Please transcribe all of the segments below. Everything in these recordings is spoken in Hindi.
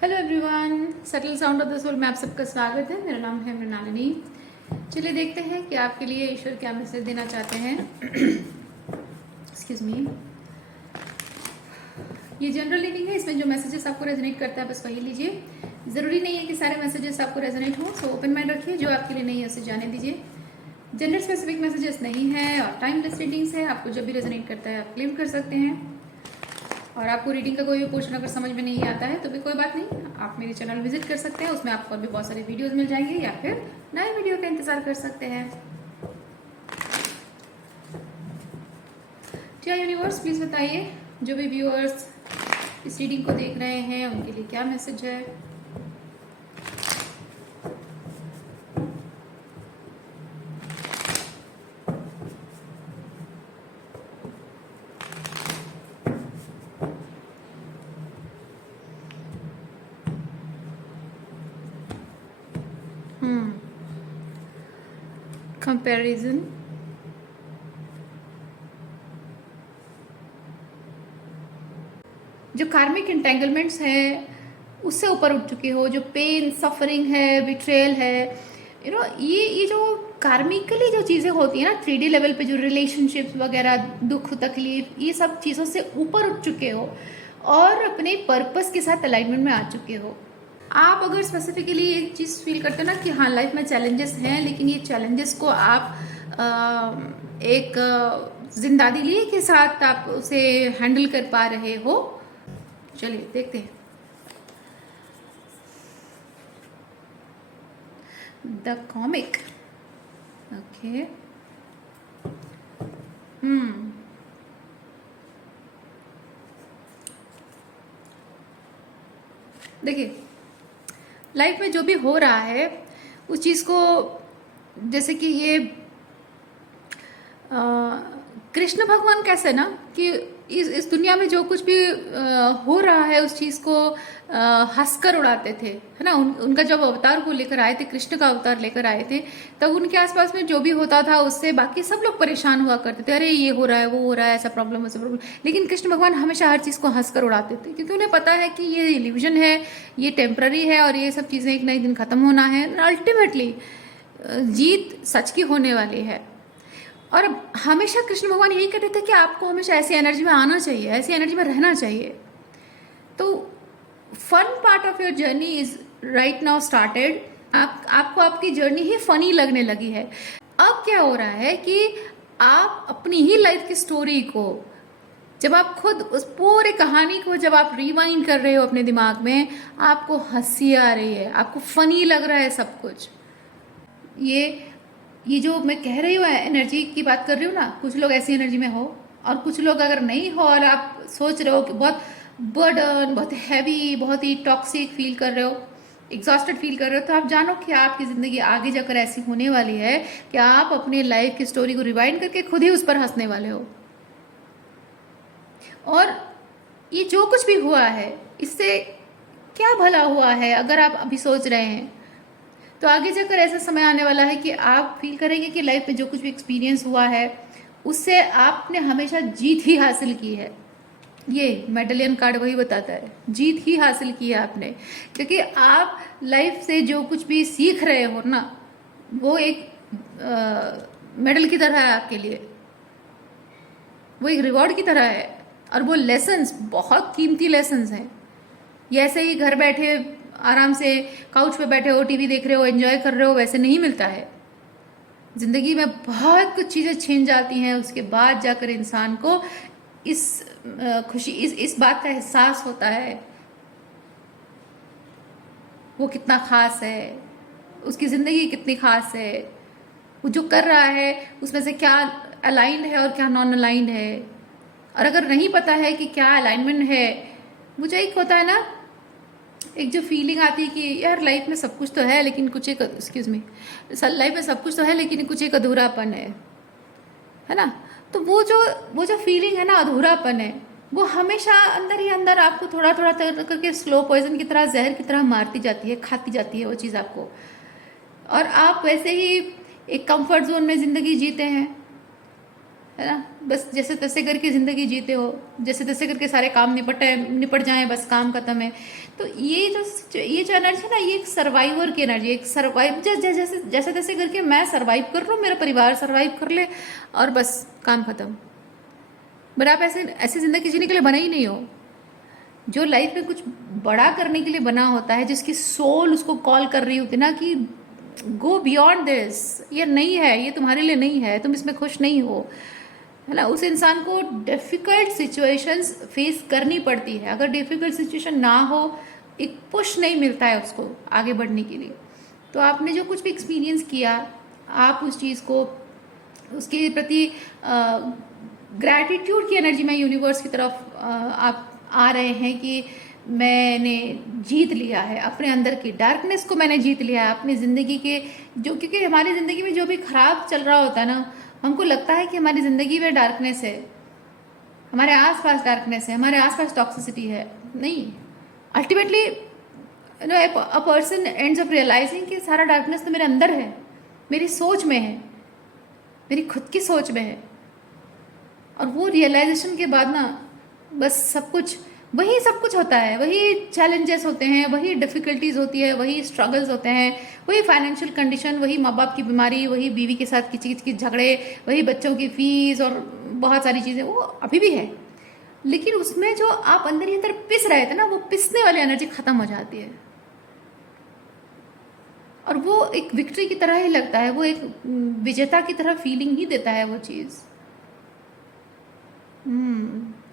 Hello everyone, subtle sound of the soul में आप सबका स्वागत है। मेरा नाम है मृणालिनी। चलिए देखते हैं कि आपके लिए ईश्वर क्या मैसेज देना चाहते हैं। Excuse me. ये जनरल रीडिंग है, इसमें जो मैसेजेस आपको रेजोनेट करता है बस वही लीजिए। ज़रूरी नहीं है कि सारे मैसेजेस आपको रेजोनेट हों, सो ओपन माइंड रखिए। जो आपके लिए नहीं है उसे जाने दीजिए। जेंडर स्पेसिफिक मैसेजेस नहीं है और टाइमलेस रीडिंग्स है। आपको जब भी रेजोनेट करता है आप क्लेम कर सकते हैं। और आपको रीडिंग का कोई भी पोर्शन अगर समझ में नहीं आता है तो भी कोई बात नहीं, आप मेरे चैनल विजिट कर सकते हैं। उसमें आपको अभी बहुत सारे वीडियोस मिल जाएंगे या फिर नए वीडियो का इंतजार कर सकते हैं। क्या यूनिवर्स प्लीज बताइए, जो भी व्यूअर्स इस रीडिंग को देख रहे हैं उनके लिए क्या मैसेज है। कंपैरिजन, जो कार्मिक इंटेंगलमेंट्स हैं उससे ऊपर उठ चुके हो, जो पेन सफरिंग है, बिट्रेयल है, ये जो कार्मिकली जो चीज़ें होती हैं ना 3D लेवल पे, जो रिलेशनशिप्स वगैरह, दुख तकलीफ, ये सब चीज़ों से ऊपर उठ चुके हो और अपने पर्पस के साथ अलाइनमेंट में आ चुके हो। आप अगर स्पेसिफिकली एक चीज़ फील करते हो ना कि हाँ लाइफ में चैलेंजेस हैं, लेकिन ये चैलेंजेस को आप एक जिंदा दिली के साथ आप उसे हैंडल कर पा रहे हो। चलिए देखते हैं। The comic, okay. देखिए, लाइफ में जो भी हो रहा है उस चीज़ को, जैसे कि ये कृष्ण भगवान कैसे ना कि इस दुनिया में जो कुछ भी हो रहा है उस चीज़ को हंसकर उड़ाते थे, है ना। उनका जब अवतार को लेकर आए थे, कृष्ण का अवतार लेकर आए थे, तब उनके आसपास में जो भी होता था उससे बाकी सब लोग परेशान हुआ करते थे। अरे ये हो रहा है, वो हो रहा है, ऐसा प्रॉब्लम, वैसा प्रॉब्लम। लेकिन कृष्ण भगवान हमेशा हर चीज़ को हंसकर उड़ाते थे, क्योंकि उन्हें पता है कि ये इल्यूजन है, ये टेम्पररी है और ये सब चीज़ें एक ना एक दिन ख़त्म होना है। अल्टीमेटली जीत सच की होने वाली है। और हमेशा कृष्ण भगवान यही कहते थे कि आपको हमेशा ऐसी एनर्जी में आना चाहिए, ऐसी एनर्जी में रहना चाहिए। तो fun part of your journey is right now started. आपको आपकी जर्नी ही फनी लगने लगी है। अब क्या हो रहा है कि आप अपनी ही लाइफ की स्टोरी को, जब आप खुद उस पूरे कहानी को जब आप रिवाइंड कर रहे हो अपने दिमाग में, आपको हंसी आ रही है, आपको फनी लग रहा है सब कुछ। ये जो मैं कह रही हूँ एनर्जी की बात कर रही हूँ ना, कुछ लोग ऐसी एनर्जी में हो और कुछ लोग अगर नहीं हो और आप सोच रहे हो कि बहुत बर्डन, बहुत हैवी, बहुत ही टॉक्सिक फील कर रहे हो, एग्जॉस्टेड फील कर रहे हो, तो आप जानो कि आपकी ज़िंदगी आगे जाकर ऐसी होने वाली है कि आप अपने लाइफ की स्टोरी को रिवाइंड करके खुद ही उस पर हंसने वाले हो। और ये जो कुछ भी हुआ है इससे क्या भला हुआ है, अगर आप अभी सोच रहे हैं तो आगे जाकर ऐसा समय आने वाला है कि आप फील करेंगे कि लाइफ में जो कुछ भी एक्सपीरियंस हुआ है उससे आपने हमेशा जीत ही हासिल की है। ये मेडलियन कार्ड वही बताता है, जीत ही हासिल की है आपने, क्योंकि आप लाइफ से जो कुछ भी सीख रहे हो ना, वो एक मेडल की तरह है आपके लिए, वो एक रिवॉर्ड की तरह है। और वो लेसन्स बहुत कीमती लेसन्स हैं। ये ऐसे ही घर बैठे आराम से काउच पे बैठे हो, टीवी देख रहे हो, एंजॉय कर रहे हो, वैसे नहीं मिलता है। जिंदगी में बहुत कुछ चीज़ें छिन जाती हैं, उसके बाद जाकर इंसान को इस खुशी, इस बात का एहसास होता है वो कितना खास है, उसकी ज़िंदगी कितनी खास है, वो जो कर रहा है उसमें से क्या अलाइंड है और क्या नॉन अलाइंड है। और अगर नहीं पता है कि क्या अलाइनमेंट है, मुझे एक होता है ना, एक जो फीलिंग आती है कि यार लाइफ में सब कुछ तो है लेकिन कुछ एक, एक्सक्यूज मी, लाइफ में सब कुछ तो है लेकिन कुछ एक अधूरापन है ना। तो वो जो फीलिंग है ना, अधूरापन है, वो हमेशा अंदर ही अंदर आपको थोड़ा थोड़ा करके स्लो पॉइजन की तरह, जहर की तरह मारती जाती है, खाती जाती है वो चीज़ आपको। और आप वैसे ही एक कंफर्ट जोन में ज़िंदगी जीते हैं, है ना। बस जैसे तैसे करके ज़िंदगी जीते हो, जैसे तैसे करके सारे काम निपट जाएं, बस काम खत्म है। तो ये जो एनर्जी है ना, ये एक सर्वाइवर की एनर्जी, एक सर्वाइव, जैसे जैसे तैसे करके मैं सर्वाइव कर लूँ, मेरा परिवार सर्वाइव कर ले और बस काम खत्म। बट आप ऐसे ऐसी जिंदगी जीने के लिए बना ही नहीं हो। जो लाइफ में कुछ बड़ा करने के लिए बना होता है, जिसकी सोल उसको कॉल कर रही होती है ना कि गो बियॉन्ड दिस, ये नहीं है, ये तुम्हारे लिए नहीं है, तुम इसमें खुश नहीं हो, है ना, उस इंसान को डिफ़िकल्ट सिचुएशंस फेस करनी पड़ती है। अगर डिफ़िकल्ट सिचुएशन ना हो, एक पुश नहीं मिलता है उसको आगे बढ़ने के लिए। तो आपने जो कुछ भी एक्सपीरियंस किया, आप उस चीज़ को, उसके प्रति ग्रैटिट्यूड की एनर्जी में यूनिवर्स की तरफ आप आ रहे हैं कि मैंने जीत लिया है, अपने अंदर की डार्कनेस को मैंने जीत लिया है, अपनी ज़िंदगी के जो, क्योंकि हमारी ज़िंदगी में जो भी खराब चल रहा होता है ना, हमको लगता है कि हमारी ज़िंदगी में डार्कनेस है, हमारे आसपास डार्कनेस है, हमारे आसपास टॉक्सिसिटी है। नहीं, ultimately you know a person ends up realising कि सारा डार्कनेस तो मेरे अंदर है, मेरी सोच में है, मेरी खुद की सोच में है। और वो रियलाइजेशन के बाद ना बस सब कुछ होता है, वही चैलेंजेस होते हैं, वही डिफ़िकल्टीज होती है, वही स्ट्रगल्स होते हैं, वही फाइनेंशियल कंडीशन, वही माँ बाप की बीमारी, वही बीवी के साथ किच झगड़े, वही बच्चों की फीस और बहुत सारी चीज़ें, वो अभी भी है। लेकिन उसमें जो आप अंदर ही अंदर पिस रहे थे ना, वो पिसने वाली एनर्जी खत्म हो जाती है और वो एक विक्ट्री की तरह ही लगता है, वो एक विजेता की तरह फीलिंग ही देता है वो चीज़।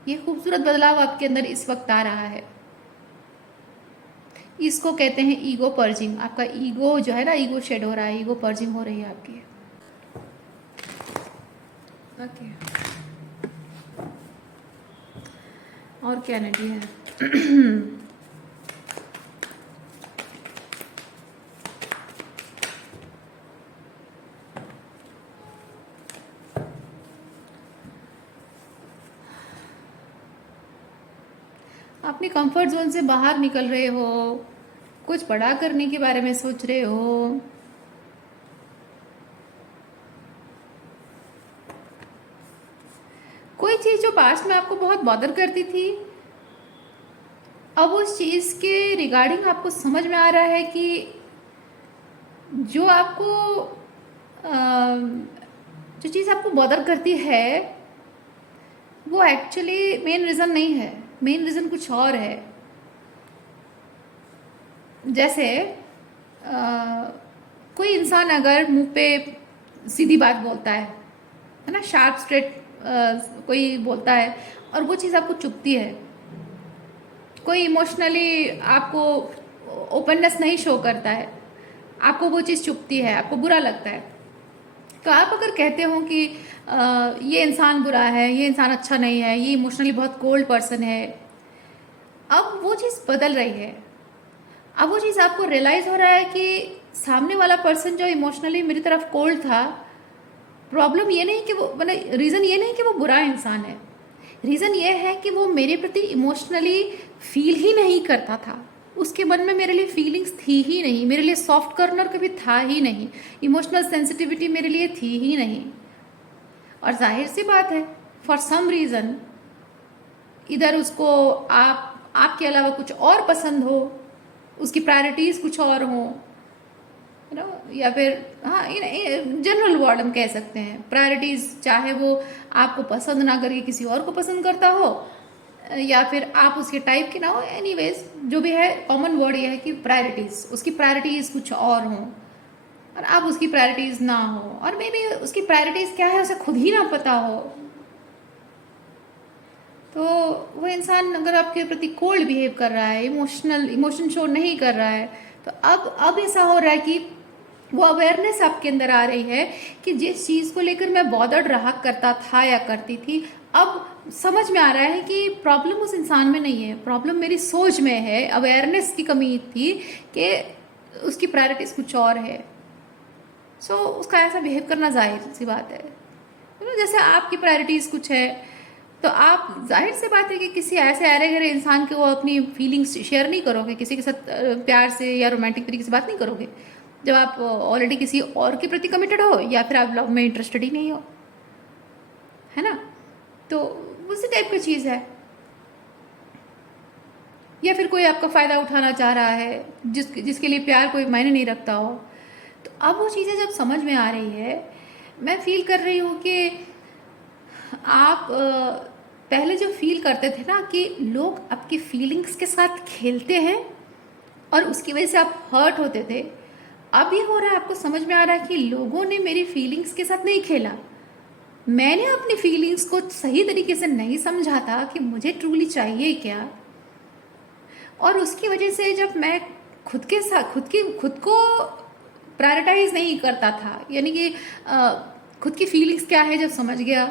ये खूबसूरत बदलाव आपके अंदर इस वक्त आ रहा है। इसको कहते हैं ईगो पर्जिंग। आपका ईगो जो है ना, ईगो शेड हो रहा है, ईगो पर्जिंग हो रही है आपकी। ओके, और क्या एनर्जी है? अपनी कंफर्ट जोन से बाहर निकल रहे हो, कुछ बड़ा करने के बारे में सोच रहे हो। कोई चीज़ जो पास्ट में आपको बहुत बॉदर करती थी, अब उस चीज़ के रिगार्डिंग आपको समझ में आ रहा है कि जो आपको जो चीज़ आपको बॉदर करती है वो एक्चुअली मेन रीज़न नहीं है, मेन रीज़न कुछ और है। जैसे कोई इंसान अगर मुंह पे सीधी बात बोलता है ना, शार्प स्ट्रेट कोई बोलता है और वो चीज़ आपको चुभती है, कोई इमोशनली आपको ओपननेस नहीं शो करता है, आपको वो चीज़ चुभती है, आपको बुरा लगता है, तो आप अगर कहते हो कि ये इंसान बुरा है, ये इंसान अच्छा नहीं है, ये इमोशनली बहुत कोल्ड पर्सन है, अब वो चीज़ बदल रही है। अब वो चीज़ आपको रियलाइज़ हो रहा है कि सामने वाला पर्सन जो इमोशनली मेरी तरफ कोल्ड था, प्रॉब्लम ये नहीं कि वो, मतलब रीज़न ये नहीं कि वो बुरा इंसान है, रीज़न ये है कि वो मेरे प्रति इमोशनली फील ही नहीं करता था, उसके मन में मेरे लिए फीलिंग्स थी ही नहीं, मेरे लिए सॉफ्ट कॉर्नर कभी था ही नहीं, इमोशनल सेंसिटिविटी मेरे लिए थी ही नहीं। और जाहिर सी बात है, फॉर सम रीज़न इधर उसको आपके अलावा कुछ और पसंद हो, उसकी प्रायोरिटीज़ कुछ और हों, यू नो, या फिर हाँ, जनरल वर्ड हम कह सकते हैं प्रायोरिटीज़, चाहे वो आपको पसंद ना करके किसी और को पसंद करता हो या फिर आप उसके टाइप के ना हो, एनीवेज जो भी है, कॉमन वर्ड ये है कि प्रायोरिटीज़, उसकी प्रायोरिटीज़ कुछ और हों और आप उसकी प्रायोरिटीज़ ना हो, और मे बी उसकी प्रायोरिटीज़ क्या है उसे खुद ही ना पता हो। तो वो इंसान अगर आपके प्रति कोल्ड बिहेव कर रहा है, इमोशन शो नहीं कर रहा है, तो अब ऐसा हो रहा है कि वो अवेयरनेस आपके अंदर आ रही है कि जिस चीज़ को लेकर मैं बॉदर्ड रहा करता था या करती थी, अब समझ में आ रहा है कि प्रॉब्लम उस इंसान में नहीं है, प्रॉब्लम मेरी सोच में है। अवेयरनेस की कमी थी कि उसकी प्रायोरिटीज़ कुछ और है, सो उसका ऐसा बिहेव करना जाहिर सी बात है। जैसे आपकी प्रायोरिटीज़ कुछ है, तो आप, जाहिर सी बात है कि किसी ऐसे अरे गरे इंसान को अपनी फीलिंग्स शेयर नहीं करोगे, किसी के साथ प्यार से या रोमांटिक तरीके से बात नहीं करोगे जब आप ऑलरेडी किसी और के प्रति कमिटेड हो या फिर आप लव में इंटरेस्टेड ही नहीं हो, है ना। तो उसी टाइप की चीज़ है। या फिर कोई आपका फ़ायदा उठाना चाह रहा है, जिसके लिए प्यार कोई मायने नहीं रखता हो। तो अब वो चीज़ें जब समझ में आ रही है, मैं फील कर रही हूँ कि आप पहले जो फील करते थे ना कि लोग आपकी फीलिंग्स के साथ खेलते हैं और उसकी वजह से आप हर्ट होते थे, अब ये हो रहा है, आपको समझ में आ रहा है कि लोगों ने मेरी फीलिंग्स के साथ नहीं खेला, मैंने अपनी फीलिंग्स को सही तरीके से नहीं समझा था कि मुझे ट्रूली चाहिए क्या। और उसकी वजह से जब मैं खुद के साथ खुद को प्रायोरिटाइज नहीं करता था, यानी कि खुद की फीलिंग्स क्या है जब समझ गया,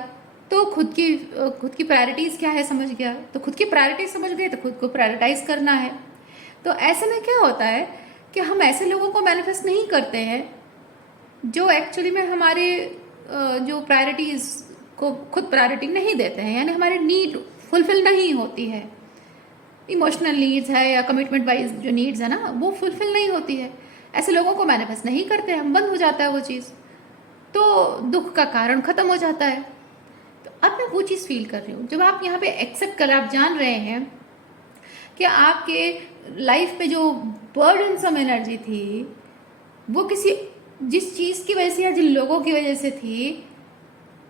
तो खुद की प्रायोरिटीज़ क्या है समझ गया, तो खुद की प्रायोरिटीज समझ गए तो खुद को प्रायोरिटाइज करना है। तो ऐसे में क्या होता है कि हम ऐसे लोगों को मैनिफेस्ट नहीं करते हैं जो एक्चुअली में हमारे जो प्रायोरिटीज़ को खुद प्रायोरिटी नहीं देते हैं, यानी हमारे नीड फुलफिल नहीं होती है। इमोशनल नीड्स है या कमिटमेंट वाइज जो नीड्स है ना, वो फुलफिल नहीं होती है। ऐसे लोगों को मैनिफेस्ट नहीं करते, हम बंद हो जाता है वो चीज़, तो दुख का कारण ख़त्म हो जाता है। तो अब मैं वो चीज़ फील कर रही हूँ, जब आप यहाँ पे एक्सेप्ट कर, आप जान रहे हैं कि आपके लाइफ में जो बर्डनसम एनर्जी थी वो जिस चीज़ की वजह से या जिन लोगों की वजह से थी,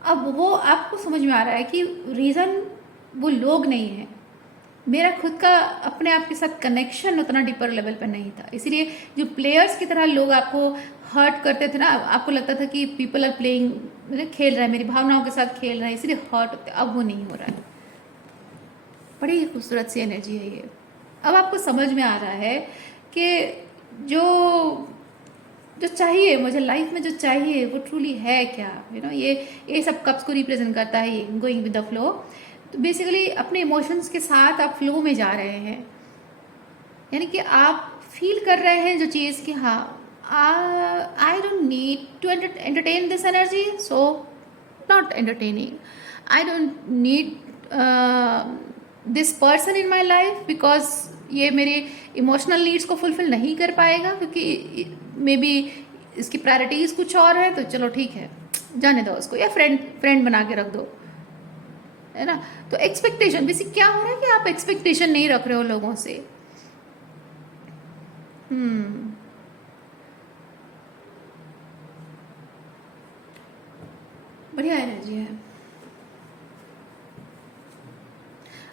अब वो आपको समझ में आ रहा है कि रीज़न वो लोग नहीं है, मेरा खुद का अपने आप के साथ कनेक्शन उतना डीपर लेवल पर नहीं था। इसीलिए जो प्लेयर्स की तरह लोग आपको हर्ट करते थे ना, आपको लगता था कि पीपल आर प्लेइंग, खेल रहा है, मेरी भावनाओं के साथ खेल रहा है, इसलिए हर्ट होते, अब वो नहीं हो रहा है। बड़ी ही खूबसूरत सी एनर्जी है ये। अब आपको समझ में आ रहा है कि जो जो चाहिए मुझे लाइफ में, जो चाहिए वो ट्रूली है क्या। ये सब कप्स को रिप्रेजेंट करता है, गोइंग विद द फ्लो। तो बेसिकली अपने इमोशंस के साथ आप फ्लो में जा रहे हैं, यानी कि आप फील कर रहे हैं जो चीज़ कि हाँ, I don't need to entertain this energy, so not entertaining. I don't need this person in my life because ये मेरे इमोशनल नीड्स को फुलफिल नहीं कर पाएगा, क्योंकि मे बी इसकी प्रायोरिटीज़ कुछ और है, तो चलो ठीक है, जाने दो उसको, या फ्रेंड बना के रख दो, है ना। तो एक्सपेक्टेशन, बेसिक क्या हो रहा है कि आप एक्सपेक्टेशन नहीं रख रहे हो लोगों से। बढ़िया एनर्जी है।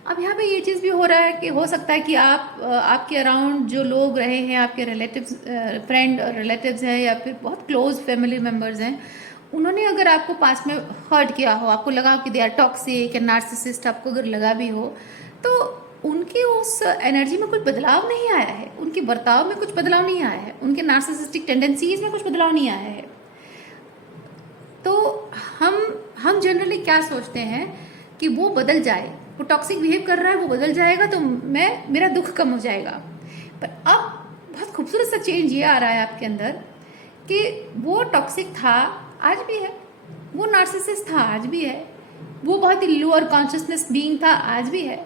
अब यहाँ पे ये चीज़ भी हो रहा है कि हो सकता है कि आपके अराउंड जो लोग रहे हैं, आपके रिलेटिव्स, फ्रेंड और रिलेटिव्स हैं, या फिर बहुत क्लोज फैमिली मेम्बर्स हैं, उन्होंने अगर आपको पास में हर्ट किया हो, आपको लगा कि दे आर टॉक्सिक या नार्सिसिस्ट, आपको अगर लगा भी हो, तो उनकी उस एनर्जी में कुछ बदलाव नहीं आया है, उनके बर्ताव में कुछ बदलाव नहीं आया है, उनके नार्सिसिस्टिक टेंडेंसीज में कुछ बदलाव नहीं आया है। तो हम जनरली क्या सोचते हैं कि वो बदल जाए, वो टॉक्सिक बिहेव कर रहा है, वो बदल जाएगा तो मेरा दुख कम हो जाएगा। पर अब बहुत खूबसूरत सा चेंज ये आ रहा है आपके अंदर कि वो टॉक्सिक था, आज भी है, वो नार्सिसिस्ट था, आज भी है, वो बहुत ही लोअर कॉन्शियसनेस बीइंग था, आज भी है।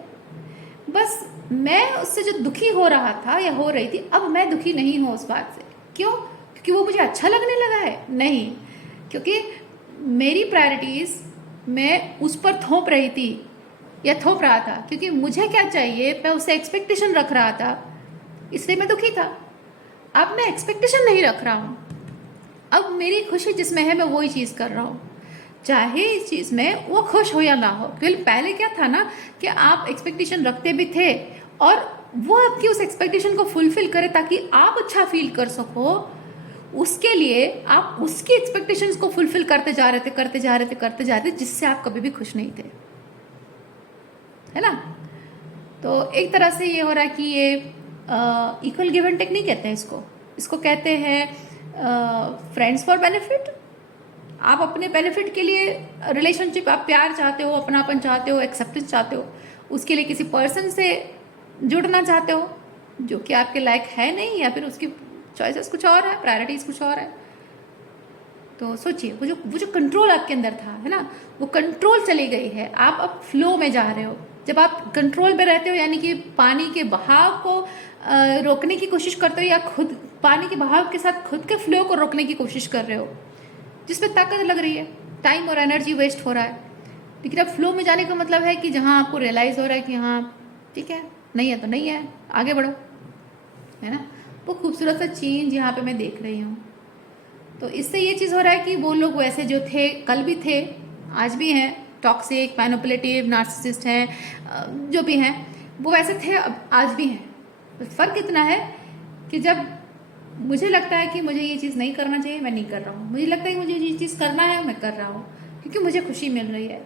बस मैं उससे जो दुखी हो रहा था या हो रही थी, अब मैं दुखी नहीं हूँ उस बात से। क्यों? क्योंकि वो मुझे अच्छा लगने लगा है? नहीं, क्योंकि मेरी प्रायोरिटीज़ मैं उस पर थोप रही थी या थोप रहा था, क्योंकि मुझे क्या चाहिए मैं उससे एक्सपेक्टेशन रख रहा था, इसलिए मैं दुखी था। अब मैं एक्सपेक्टेशन नहीं रख रहा हूँ, अब मेरी खुशी जिसमें है मैं वही चीज़ कर रहा हूँ, चाहे इस चीज़ में वो खुश हो या ना हो। क्योंकि पहले क्या था ना कि आप एक्सपेक्टेशन रखते भी थे और वो आपकी उस एक्सपेक्टेशन को फुलफिल करे ताकि आप अच्छा फील कर सको, उसके लिए आप उसकी एक्सपेक्टेशंस को फुलफिल करते जा रहे थे, जिससे आप कभी भी खुश नहीं थे, है ना। तो एक तरह से ये हो रहा है कि ये इक्वल गिव एंड टेक नहीं कहते हैं इसको कहते हैं फ्रेंड्स फॉर बेनिफिट। आप अपने बेनिफिट के लिए रिलेशनशिप, आप प्यार चाहते हो, अपनापन चाहते हो, एक्सेप्टेंस चाहते हो, उसके लिए किसी पर्सन से जुड़ना चाहते हो जो कि आपके लायक है नहीं, या फिर उसकी चॉइसेस कुछ और है, प्रायोरिटीज कुछ और है। तो सोचिए वो जो कंट्रोल आपके अंदर था, है ना, वो कंट्रोल चली गई है, आप अब फ्लो में जा रहे हो। जब आप कंट्रोल में रहते हो, यानी कि पानी के बहाव को रोकने की कोशिश करते हो, या खुद पानी के बहाव के साथ खुद के फ्लो को रोकने की कोशिश कर रहे हो, जिसमें ताकत लग रही है, टाइम और एनर्जी वेस्ट हो रहा है। लेकिन अब फ्लो में जाने का मतलब है कि जहाँ आपको रियलाइज़ हो रहा है कि हाँ ठीक है, नहीं है तो नहीं है, आगे बढ़ो, है ना। वो खूबसूरत सा चेंज यहाँ पे मैं देख रही हूँ। तो इससे ये चीज़ हो रहा है कि वो लोग वैसे जो थे, कल भी थे, आज भी हैं, टॉक्सिक, मैनिपुलेटिव, नार्सिसिस्ट हैं, जो भी हैं, वो वैसे थे, अब आज भी हैं। तो फ़र्क इतना है कि जब मुझे लगता है कि मुझे ये चीज़ नहीं करना चाहिए, मैं नहीं कर रहा हूँ। मुझे लगता है कि मुझे ये चीज़ करना है, मैं कर रहा हूँ, क्योंकि मुझे खुशी मिल रही है,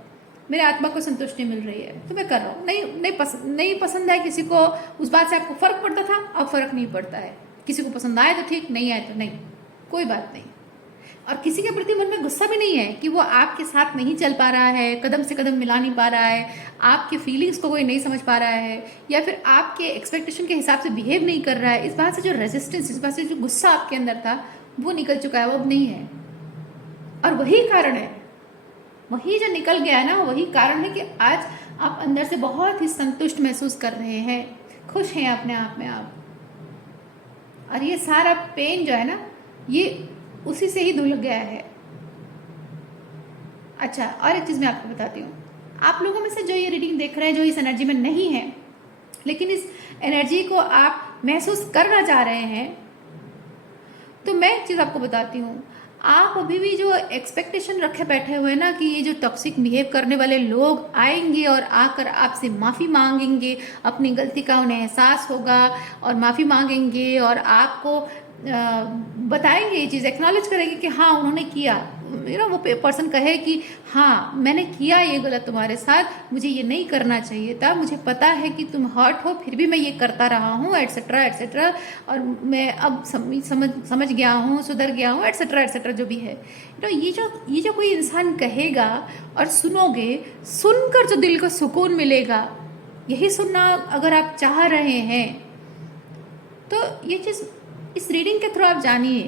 मेरे आत्मा को संतुष्टि मिल रही है, तो मैं कर रहा हूँ। नहीं पसंद है किसी को, उस बात से आपको फ़र्क पड़ता था, अब फ़र्क नहीं पड़ता है। किसी को पसंद आए तो ठीक, नहीं आए तो नहीं, कोई बात नहीं। और किसी के प्रति मन में गुस्सा भी नहीं है कि वो आपके साथ नहीं चल पा रहा है, कदम से कदम मिला नहीं पा रहा है, आपके फीलिंग्स को कोई नहीं समझ पा रहा है, या फिर आपके एक्सपेक्टेशन के हिसाब से बिहेव नहीं कर रहा है। इस बात से जो रेजिस्टेंस, इस बात से जो गुस्सा आपके अंदर था, वो निकल चुका है, वो अब नहीं है। और वही कारण है, वही जो निकल गया है ना, वही कारण है कि आज आप अंदर से बहुत ही संतुष्ट महसूस कर रहे हैं, खुश हैं अपने आप में आप। और ये सारा पेन जो है ना, ये उसी से ही धुल गया है। अच्छा, और एक चीज़ मैं आपको बताती हूँ, आप लोगों में से जो ये रीडिंग देख रहे हैं, जो इस एनर्जी में नहीं है, लेकिन इस एनर्जी को आप महसूस करना चाह रहे हैं, तो मैं एक चीज़ आपको बताती हूँ। आप अभी भी जो एक्सपेक्टेशन रखे बैठे हुए ना कि ये जो टॉक्सिक बिहेव करने वाले लोग आएंगे और आकर आपसे माफ़ी मांगेंगे, अपनी गलती का उन्हें एहसास होगा और माफ़ी मांगेंगे और आपको बताएंगे, ये चीज़ एक्नॉलेज करेंगे कि हाँ उन्होंने किया, वो पर्सन कहे कि हाँ मैंने किया ये गलत तुम्हारे साथ, मुझे ये नहीं करना चाहिए था, मुझे पता है कि तुम हर्ट हो, फिर भी मैं ये करता रहा हूँ, एट्सेट्रा एट्सेट्रा, और मैं अब समझ गया हूँ, सुधर गया हूँ, एट्सेट्रा एट्सेट्रा, जो भी है। ये जो कोई इंसान कहेगा और सुनोगे, सुनकर जो दिल को सुकून मिलेगा, यही सुनना अगर आप चाह रहे हैं, तो ये चीज़ इस रीडिंग के थ्रू आप जानिए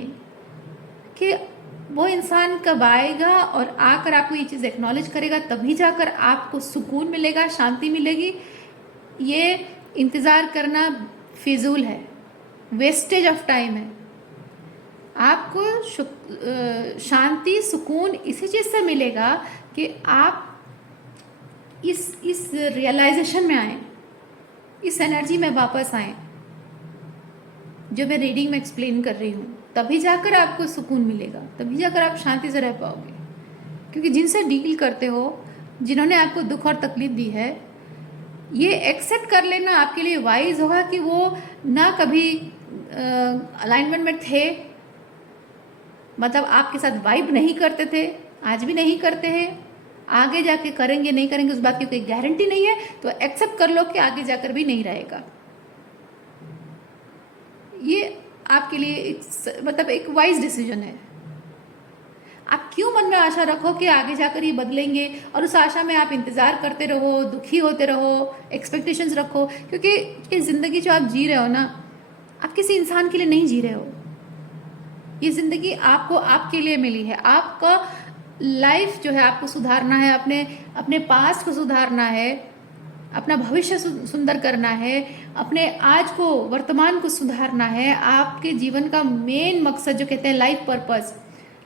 कि वो इंसान कब आएगा और आकर आपको ये चीज़ एक्नॉलेज करेगा, तभी जाकर आपको सुकून मिलेगा, शांति मिलेगी। ये इंतज़ार करना फिजूल है, वेस्टेज ऑफ टाइम है। आपको शांति, सुकून इसी चीज़ से मिलेगा कि आप इस रियलाइजेशन में आए, इस एनर्जी में वापस आए, जो मैं रीडिंग में एक्सप्लेन कर रही हूँ। तभी जाकर आपको सुकून मिलेगा, तभी जाकर आप शांति से रह पाओगे। क्योंकि जिनसे डील करते हो, जिन्होंने आपको दुख और तकलीफ दी है, ये एक्सेप्ट कर लेना आपके लिए वाइज होगा कि वो ना कभी अलाइनमेंट में थे, मतलब आपके साथ वाइब नहीं करते थे, आज भी नहीं करते हैं, आगे जाके करेंगे नहीं करेंगे उस बात की कोई गारंटी नहीं है, तो एक्सेप्ट कर लो कि आगे जाकर भी नहीं रहेगा। ये आपके लिए एक वाइज डिसीजन है। आप क्यों मन में आशा रखो कि आगे जाकर ये बदलेंगे, और उस आशा में आप इंतज़ार करते रहो, दुखी होते रहो, एक्सपेक्टेशंस रखो। क्योंकि ये ज़िंदगी जो आप जी रहे हो ना, आप किसी इंसान के लिए नहीं जी रहे हो। ये ज़िंदगी आपको आपके लिए मिली है। आपका लाइफ जो है आपको सुधारना है, अपने पास्ट को सुधारना है, अपना भविष्य सुंदर करना है, अपने आज को, वर्तमान को सुधारना है। आपके जीवन का मेन मकसद, जो कहते हैं लाइफ पर्पस,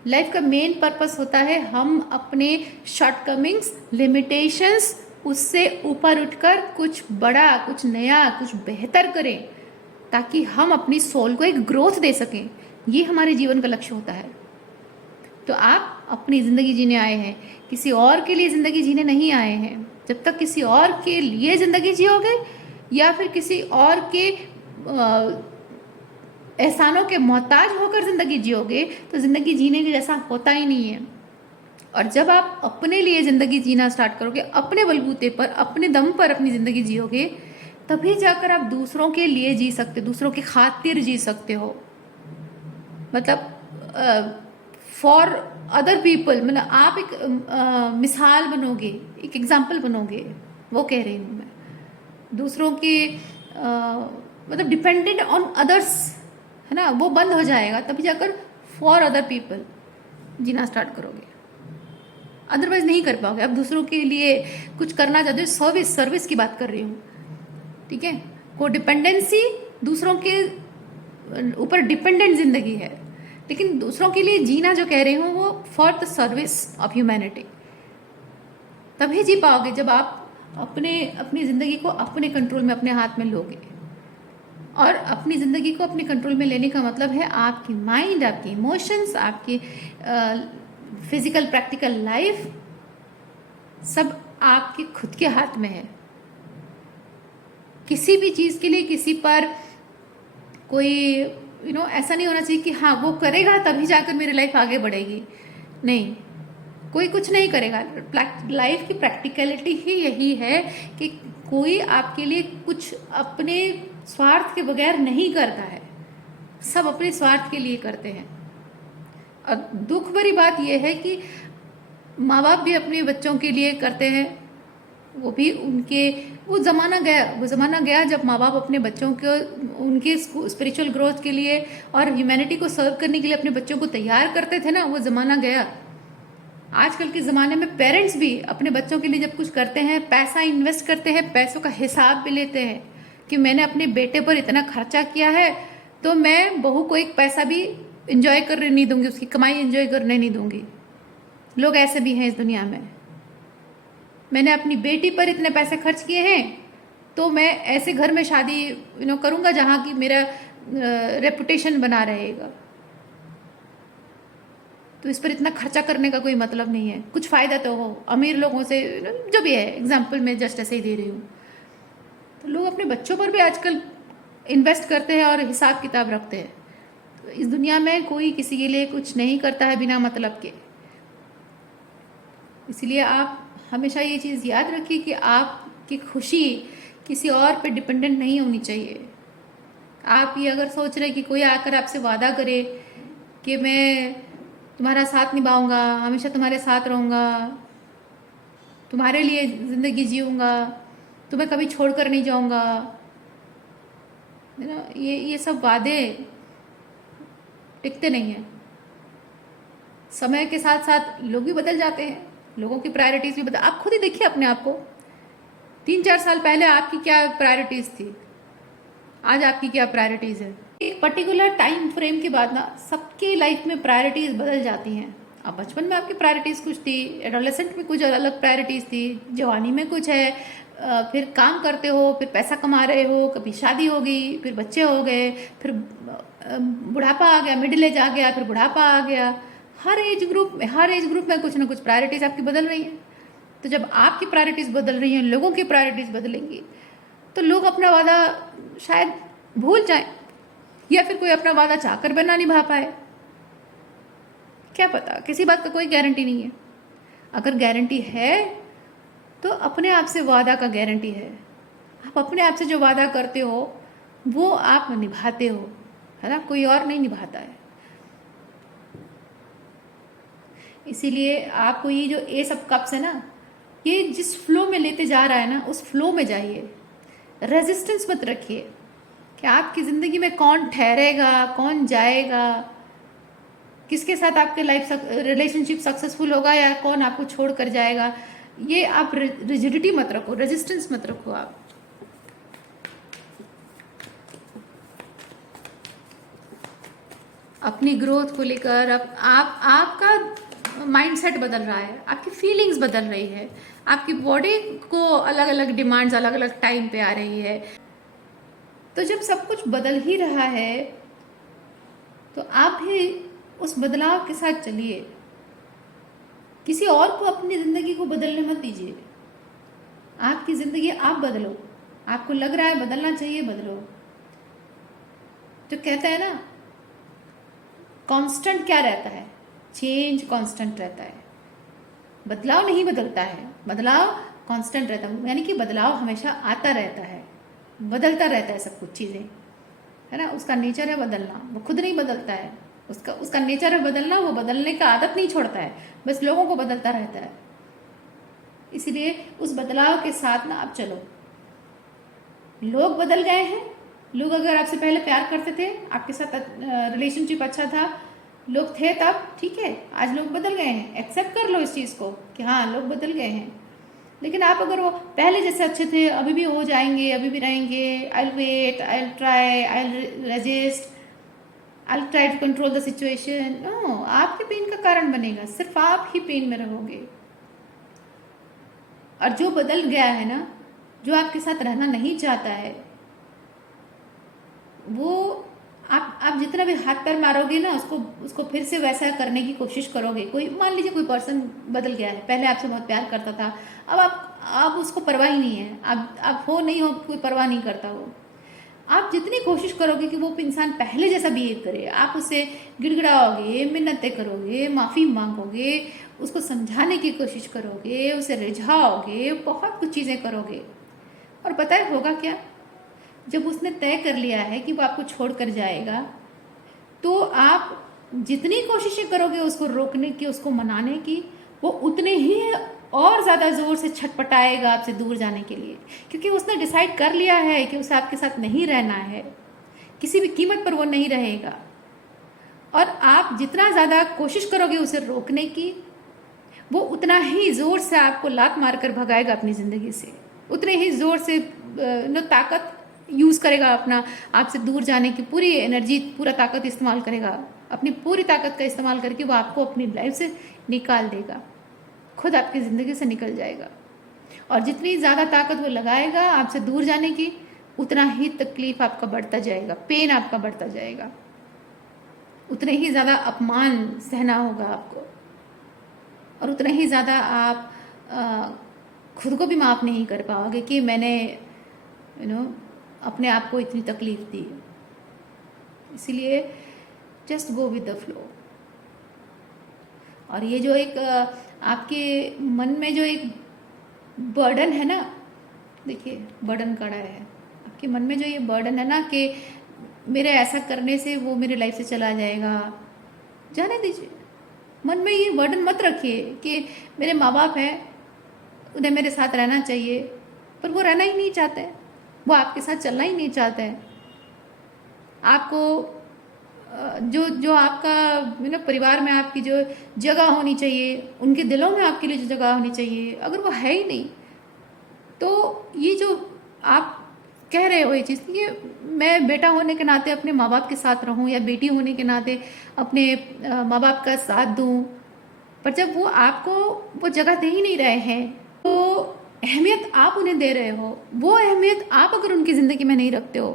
लाइफ का मेन पर्पस होता है हम अपने शॉर्टकमिंग्स, लिमिटेशंस, उससे ऊपर उठकर कुछ बड़ा, कुछ नया, कुछ बेहतर करें, ताकि हम अपनी सोल को एक ग्रोथ दे सकें। ये हमारे जीवन का लक्ष्य होता है। तो आप अपनी ज़िंदगी जीने आए हैं, किसी और के लिए ज़िंदगी जीने नहीं आए हैं। जब तक किसी और के लिए ज़िंदगी जियोगे या फिर किसी और के एहसानों के मोहताज होकर ज़िंदगी जियोगे, तो ज़िंदगी जीने के जैसा होता ही नहीं है। और जब आप अपने लिए ज़िंदगी जीना स्टार्ट करोगे, अपने बलबूते पर, अपने दम पर अपनी ज़िंदगी जियोगे, तभी जाकर आप दूसरों के लिए जी सकते, दूसरों की खातिर जी सकते हो। मतलब फॉर अदर पीपल, मतलब आप एक मिसाल बनोगे, एक एग्जाम्पल बनोगे, वो कह रही हूँ मैं। दूसरों के मतलब डिपेंडेंट ऑन अदर्स, है ना, वो बंद हो जाएगा, तभी जाकर फॉर अदर पीपल जीना स्टार्ट करोगे। अदरवाइज नहीं कर पाओगे। अब दूसरों के लिए कुछ करना चाहते हो, सर्विस की बात कर रही हूँ, ठीक है। को डिपेंडेंसी, दूसरों के ऊपर डिपेंडेंट जिंदगी है, लेकिन दूसरों के लिए जीना जो कह रही हूँ वो for the service of humanity. तभी जी पाओगे जब आप अपनी ज़िंदगी को अपने कंट्रोल में, अपने हाथ में लोगे। और अपनी ज़िंदगी को अपने कंट्रोल में लेने का मतलब है आपकी माइंड, आपके इमोशंस, आपकी फिजिकल प्रैक्टिकल लाइफ, सब आपके खुद के हाथ में है। किसी भी चीज़ के लिए किसी पर कोई ऐसा नहीं होना चाहिए कि हाँ वो करेगा तभी जाकर मेरी लाइफ आगे बढ़ेगी। नहीं, कोई कुछ नहीं करेगा। लाइफ की प्रैक्टिकलिटी ही यही है कि कोई आपके लिए कुछ अपने स्वार्थ के बगैर नहीं करता है, सब अपने स्वार्थ के लिए करते हैं। और दुख भरी बात यह है कि माँ बाप भी अपने बच्चों के लिए करते हैं, वो भी उनके वो ज़माना गया जब माँ बाप अपने बच्चों को उनके स्पिरिचुअल ग्रोथ के लिए और ह्यूमैनिटी को सर्व करने के लिए अपने बच्चों को तैयार करते थे ना, वो ज़माना गया। आजकल के ज़माने में पेरेंट्स भी अपने बच्चों के लिए जब कुछ करते हैं, पैसा इन्वेस्ट करते हैं, पैसों का हिसाब भी लेते हैं कि मैंने अपने बेटे पर इतना खर्चा किया है तो मैं बहू को एक पैसा भी इंजॉय करने नहीं दूंगी, उसकी कमाई इंजॉय करने नहीं दूंगी। लोग ऐसे भी हैं इस दुनिया में। मैंने अपनी बेटी पर इतने पैसे खर्च किए हैं तो मैं ऐसे घर में शादी करूंगा जहां की मेरा रेपुटेशन बना रहेगा। तो इस पर इतना खर्चा करने का कोई मतलब नहीं है। कुछ फ़ायदा तो हो अमीर लोगों से, जो भी है, एग्जाम्पल मैं जस्ट ऐसे ही दे रही हूँ। तो लोग अपने बच्चों पर भी आजकल इन्वेस्ट करते हैं और हिसाब किताब रखते हैं। तो इस दुनिया में कोई किसी के लिए कुछ नहीं करता है बिना मतलब के। इसलिए आप हमेशा ये चीज़ याद रखिए कि आपकी खुशी किसी और पे डिपेंडेंट नहीं होनी चाहिए। आप ये अगर सोच रहे कि कोई आकर आपसे वादा करे कि मैं तुम्हारा साथ निभाऊंगा, हमेशा तुम्हारे साथ रहूँगा, तुम्हारे लिए ज़िंदगी जीऊँगा, तुम्हें कभी छोड़कर नहीं जाऊँगा, ये सब वादे टिकते नहीं हैं। समय के साथ साथ लोग भी बदल जाते हैं, लोगों की प्रायोरिटीज़ भी बदल। आप खुद ही देखिए अपने आप को, 3-4 साल पहले आपकी क्या प्रायोरिटीज़ थी, आज आपकी क्या प्रायोरिटीज़ है। एक पर्टिकुलर टाइम फ्रेम के बाद ना सबके लाइफ में प्रायोरिटीज़ बदल जाती हैं। अब बचपन में आपकी प्रायोरिटीज़ कुछ थी, एडोलेसेंट में कुछ अलग प्रायोरिटीज़ थी, जवानी में कुछ है, फिर काम करते हो, फिर पैसा कमा रहे हो, कभी शादी हो गई, फिर बच्चे हो गए, फिर बुढ़ापा आ गया, मिडिल एज आ गया, फिर बुढ़ापा आ गया। हर एज ग्रुप में कुछ ना कुछ प्रायोरिटीज़ आपकी बदल रही हैं। तो जब आपकी प्रायोरिटीज़ बदल रही हैं, लोगों की प्रायोरिटीज़ बदलेंगी, तो लोग अपना वादा शायद भूल जाएं, या फिर कोई अपना वादा चाहकर भी ना निभा पाए। क्या पता, किसी बात का कोई गारंटी नहीं है। अगर गारंटी है तो अपने आप से वादा का गारंटी है। आप अपने आप से जो वादा करते हो वो आप निभाते हो, है ना, कोई और नहीं निभाता है। इसीलिए आपको ये जो एस ऑफ कप्स है ना, ये जिस फ्लो में लेते जा रहा है ना, उस फ्लो में जाइए। रेजिस्टेंस मत रखिए कि आपकी ज़िंदगी में कौन ठहरेगा, कौन जाएगा, किसके साथ आपके लाइफ रिलेशनशिप सक्सेसफुल होगा या कौन आपको छोड़ कर जाएगा। ये आप रिजिडिटी मत रखो, रेजिस्टेंस मत रखो। आप अपनी ग्रोथ को लेकर आप आपका माइंडसेट बदल रहा है, आपकी फीलिंग्स बदल रही है, आपकी बॉडी को अलग अलग डिमांड्स अलग अलग टाइम पे आ रही है। तो जब सब कुछ बदल ही रहा है तो आप भी उस बदलाव के साथ चलिए। किसी और को अपनी ज़िंदगी को बदलने मत दीजिए। आपकी ज़िंदगी आप बदलो। आपको लग रहा है बदलना चाहिए, बदलो। जो कहता है ना, कांस्टेंट क्या रहता है? चेंज कांस्टेंट रहता है, बदलाव नहीं बदलता है, बदलाव कांस्टेंट रहता है। यानी कि बदलाव हमेशा आता रहता है, बदलता रहता है सब कुछ चीज़ें, है ना। उसका नेचर है बदलना, वो खुद नहीं बदलता है। उसका नेचर है बदलना, वो बदलने का आदत नहीं छोड़ता है, बस लोगों को बदलता रहता है। इसलिए उस बदलाव के साथ ना आप चलो। लोग बदल गए हैं। लोग अगर आपसे पहले प्यार करते थे, आपके साथ रिलेशनशिप अच्छा था, लोग थे तब, ठीक है। आज लोग बदल गए हैं, एक्सेप्ट कर लो इस चीज़ को कि हाँ लोग बदल गए हैं। लेकिन आप अगर वो पहले जैसे अच्छे थे, अभी भी हो जाएंगे, अभी भी रहेंगे, I will wait, I will try, I will resist, I will try to control the situation, no, आपके पेन का कारण बनेगा। सिर्फ आप ही पेन में रहोगे। और जो बदल गया है ना, जो आपके साथ रहना नहीं चाहता है, वो आप जितना भी हाथ पैर मारोगे ना, उसको उसको फिर से वैसा करने की कोशिश करोगे। कोई मान लीजिए कोई पर्सन बदल गया है, पहले आपसे बहुत प्यार करता था, अब आप उसको परवाह ही नहीं है, आप हो नहीं हो कोई परवाह नहीं करता वो। आप जितनी कोशिश करोगे कि वो इंसान पहले जैसा बिहेव करे, आप उससे गिड़गिड़ाओगे, मिन्नतें करोगे, माफ़ी मांगोगे, उसको समझाने की कोशिश करोगे, उसे रिझाओगे, बहुत कुछ चीज़ें करोगे, और पता है होगा क्या? जब उसने तय कर लिया है कि वो आपको छोड़ कर जाएगा, तो आप जितनी कोशिशें करोगे उसको रोकने की, उसको मनाने की, वो उतने ही और ज़्यादा ज़ोर से छटपटाएगा आपसे दूर जाने के लिए, क्योंकि उसने डिसाइड कर लिया है कि उसे आपके साथ नहीं रहना है, किसी भी कीमत पर वो नहीं रहेगा। और आप जितना ज़्यादा कोशिश करोगे उसे रोकने की, वो उतना ही ज़ोर से आपको लात मार कर भगाएगा अपनी ज़िंदगी से, उतने ही ज़ोर से ताकत यूज़ करेगा, अपना आपसे दूर जाने की पूरी एनर्जी, पूरा ताकत इस्तेमाल करेगा, अपनी पूरी ताकत का इस्तेमाल करके वो आपको अपनी लाइफ से निकाल देगा, खुद आपकी ज़िंदगी से निकल जाएगा। और जितनी ज़्यादा ताकत वो लगाएगा आपसे दूर जाने की, उतना ही तकलीफ आपका बढ़ता जाएगा, पेन आपका बढ़ता जाएगा, उतने ही ज़्यादा अपमान सहना होगा आपको, और उतना ही ज़्यादा आप खुद को भी माफ़ नहीं कर पाओगे कि मैंने अपने आप को इतनी तकलीफ दी। इसीलिए just go with the flow. और ये जो एक आपके मन में जो एक बर्डन है ना, देखिए बर्डन खड़ा है आपके मन में, जो ये बर्डन है ना कि मेरे ऐसा करने से वो मेरी लाइफ से चला जाएगा, जाने दीजिए। मन में ये बर्डन मत रखिए कि मेरे माँ बाप हैं, उन्हें मेरे साथ रहना चाहिए, पर वो रहना ही नहीं चाहते, वो आपके साथ चलना ही नहीं चाहते हैं। आपको जो जो आपका परिवार में आपकी जो जगह होनी चाहिए, उनके दिलों में आपके लिए जो जगह होनी चाहिए, अगर वो है ही नहीं, तो ये जो आप कह रहे हो ये चीज़, ये मैं बेटा होने के नाते अपने माँ बाप के साथ रहूं, या बेटी होने के नाते अपने माँ बाप का साथ दूं, पर जब वो आपको वो जगह दे ही नहीं रहे हैं, तो अहमियत आप उन्हें दे रहे हो, वो अहमियत आप अगर उनकी ज़िंदगी में नहीं रखते हो,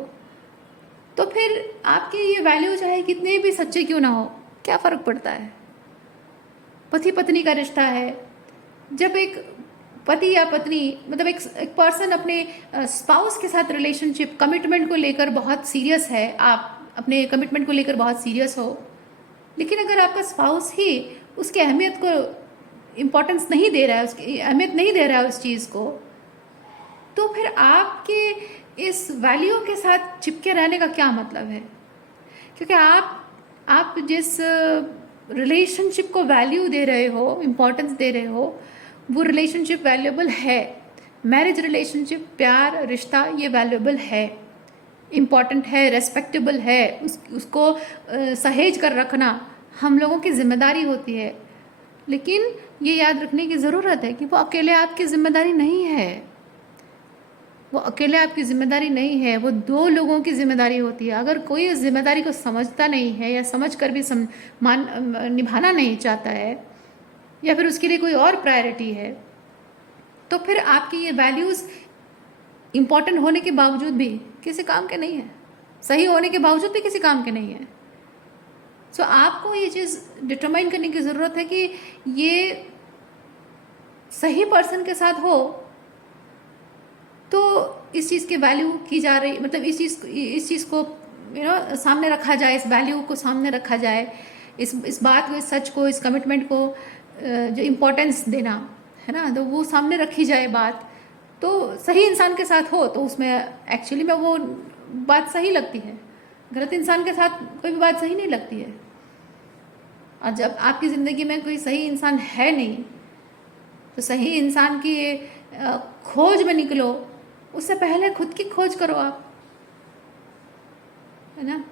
तो फिर आपकी ये वैल्यू चाहे कितने भी सच्चे क्यों ना हो, क्या फ़र्क पड़ता है? पति पत्नी का रिश्ता है, जब एक पति या पत्नी मतलब एक पर्सन अपने स्पाउस के साथ रिलेशनशिप कमिटमेंट को लेकर बहुत सीरियस है, आप अपने कमिटमेंट को लेकर बहुत सीरियस हो, लेकिन अगर आपका स्पाउस ही उसकी अहमियत को इम्पोर्टेंस नहीं दे रहा है, उसकी अहमियत नहीं दे रहा है उस चीज़ को, तो फिर आपके इस वैल्यू के साथ चिपके रहने का क्या मतलब है? क्योंकि आप जिस रिलेशनशिप को वैल्यू दे रहे हो, इम्पोर्टेंस दे रहे हो, वो रिलेशनशिप वैल्यूएबल है। मैरिज रिलेशनशिप, प्यार, रिश्ता, ये वैल्यूएबल है, इम्पॉर्टेंट है, रेस्पेक्टेबल है, उसको सहेज कर रखना हम लोगों की जिम्मेदारी होती है। लेकिन ये याद रखने की ज़रूरत है कि वो अकेले आपकी जिम्मेदारी नहीं है, वो अकेले आपकी जिम्मेदारी नहीं है, वो दो लोगों की जिम्मेदारी होती है। अगर कोई इस जिम्मेदारी को समझता नहीं है, या समझ कर भी निभाना नहीं चाहता है, या फिर उसके लिए कोई और प्रायोरिटी है, तो फिर आपकी ये वैल्यूज़ इम्पॉर्टेंट होने के बावजूद भी किसी काम के नहीं है, सही होने के बावजूद भी किसी काम के नहीं है। सो आपको ये चीज़ डिटरमाइन करने की ज़रूरत है कि ये सही पर्सन के साथ हो तो इस चीज़ की वैल्यू की जा रही, मतलब इस चीज़ को सामने रखा जाए, इस वैल्यू को सामने रखा जाए, इस बात को, इस सच को, इस कमिटमेंट को जो इम्पोर्टेंस देना है ना, तो वो सामने रखी जाए बात, तो सही इंसान के साथ हो तो उसमें एक्चुअली में वो बात सही लगती है। गलत इंसान के साथ कोई भी बात सही नहीं लगती है। और जब आपकी ज़िंदगी में कोई सही इंसान है नहीं, तो सही इंसान की खोज में निकलो, उससे पहले खुद की खोज करो आप, है ना।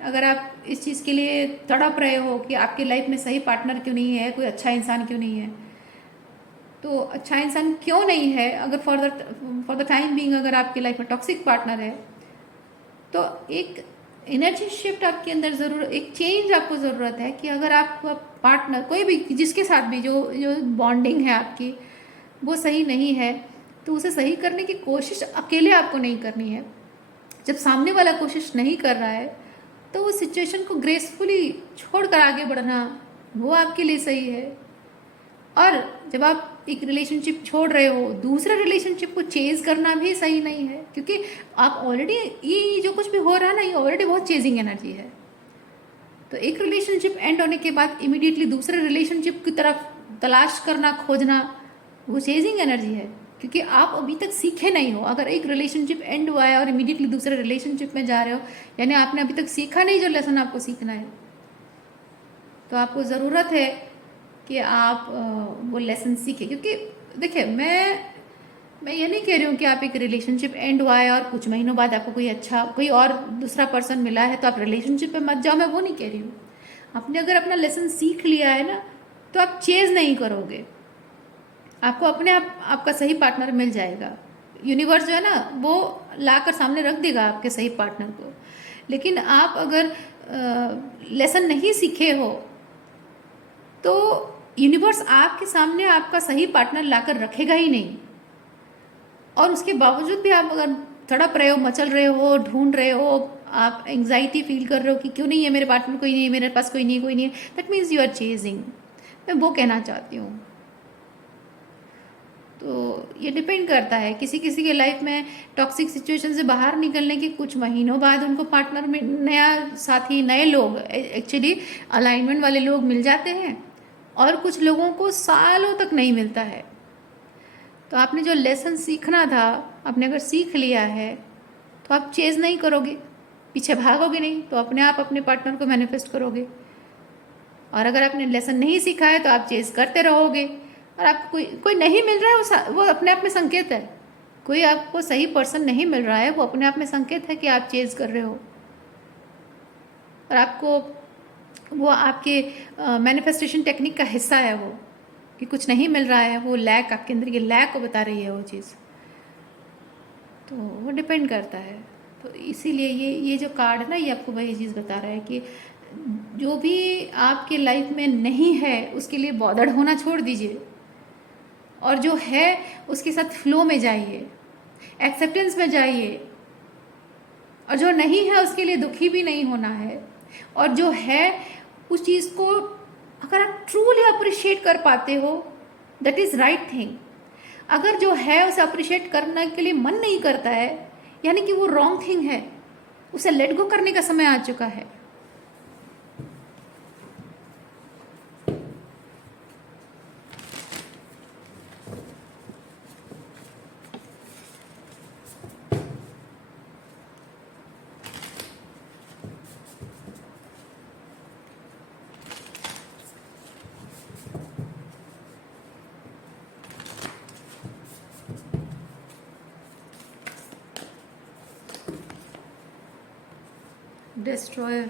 अगर आप इस चीज़ के लिए तड़प रहे हो कि आपकी लाइफ में सही पार्टनर क्यों नहीं है, कोई अच्छा इंसान क्यों नहीं है, तो अच्छा इंसान क्यों नहीं है, अगर फॉर द टाइम बीइंग अगर आपकी लाइफ में टॉक्सिक पार्टनर है, तो एक एनर्जी शिफ्ट आपके अंदर ज़रूर, एक चेंज आपको ज़रूरत है कि अगर आपका पार्टनर कोई भी जिसके साथ भी जो जो बॉन्डिंग है आपकी वो सही नहीं है, तो उसे सही करने की कोशिश अकेले आपको नहीं करनी है। जब सामने वाला कोशिश नहीं कर रहा है तो उस सिचुएशन को ग्रेसफुली छोड़कर आगे बढ़ना वो आपके लिए सही है। और जब आप एक रिलेशनशिप छोड़ रहे हो, दूसरे रिलेशनशिप को चेज करना भी सही नहीं है, क्योंकि आप ऑलरेडी ये जो कुछ भी हो रहा है ना, ये ऑलरेडी बहुत चेजिंग एनर्जी है। तो एक रिलेशनशिप एंड होने के बाद इमीडिएटली दूसरे रिलेशनशिप की तरफ तलाश करना, खोजना, वो चेजिंग एनर्जी है, क्योंकि आप अभी तक सीखे नहीं हो। अगर एक रिलेशनशिप एंड हुआ है और इमीडिएटली दूसरे रिलेशनशिप में जा रहे हो, यानी आपने अभी तक सीखा नहीं जो लेसन आपको सीखना है। तो आपको ज़रूरत है कि आप वो लेसन सीखें। क्योंकि देखिए, मैं ये नहीं कह रही हूँ कि आप एक रिलेशनशिप एंड हुआ है और कुछ महीनों बाद आपको कोई और दूसरा पर्सन मिला है तो आप रिलेशनशिप में मत जाओ, मैं वो नहीं कह रही हूँ। आपने अगर अपना लेसन सीख लिया है ना, तो आप चेज नहीं करोगे, आपको अपने आप आपका सही पार्टनर मिल जाएगा। यूनिवर्स जो है ना, वो लाकर सामने रख देगा आपके सही पार्टनर को। लेकिन आप अगर लेसन नहीं सीखे हो तो यूनिवर्स आपके सामने आपका सही पार्टनर लाकर रखेगा ही नहीं। और उसके बावजूद भी आप अगर तड़प रहे हो, मचल रहे हो, ढूंढ रहे हो, आप एंग्जाइटी फील कर रहे हो कि क्यों नहीं है मेरे पार्टनर, कोई नहीं है मेरे पास, कोई नहीं है, that means you are chasing. मैं वो कहना चाहती हूँ। तो ये डिपेंड करता है, किसी किसी के लाइफ में टॉक्सिक सिचुएशन से बाहर निकलने के कुछ महीनों बाद उनको पार्टनर में नया साथी, नए लोग, एक्चुअली अलाइनमेंट वाले लोग मिल जाते हैं, और कुछ लोगों को सालों तक नहीं मिलता है। तो आपने जो लेसन सीखना था, आपने अगर सीख लिया है तो आप चेज नहीं करोगे, पीछे भागोगे नहीं, तो अपने आप अपने पार्टनर को मैनिफेस्ट करोगे। और अगर आपने लेसन नहीं सीखा है तो आप चेज करते रहोगे, और आपको कोई नहीं मिल रहा है, वो अपने आप में संकेत है। कोई आपको सही पर्सन नहीं मिल रहा है, वो अपने आप में संकेत है कि आप चेज कर रहे हो। और आपको वो आपके मैनिफेस्टेशन टेक्निक का हिस्सा है वो, कि कुछ नहीं मिल रहा है, वो लैक आपके अंदर के लैक को बता रही है वो चीज़। तो वो डिपेंड करता है। तो इसीलिए ये जो कार्ड है ना, ये आपको वही चीज़ बता रहा है कि जो भी आपके लाइफ में नहीं है उसके लिए बॉदर्ड होना छोड़ दीजिए, और जो है उसके साथ फ्लो में जाइए, एक्सेप्टेंस में जाइए। और जो नहीं है उसके लिए दुखी भी नहीं होना है, और जो है उस चीज़ को अगर आप ट्रूली अप्रिशिएट कर पाते हो, दैट इज़ राइट थिंग। अगर जो है उसे अप्रिशिएट करने के लिए मन नहीं करता है, यानी कि वो रॉन्ग थिंग है, उसे लेट गो करने का समय आ चुका है। डिस्ट्रॉयर,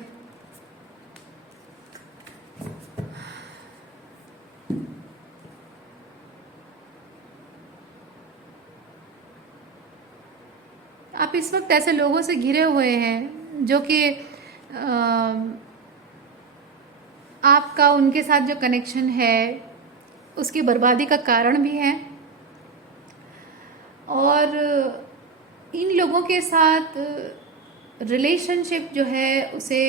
आप इस वक्त ऐसे लोगों से घिरे हुए हैं जो कि आपका उनके साथ जो कनेक्शन है उसकी बर्बादी का कारण भी है। और इन लोगों के साथ रिलेशनशिप जो है उसे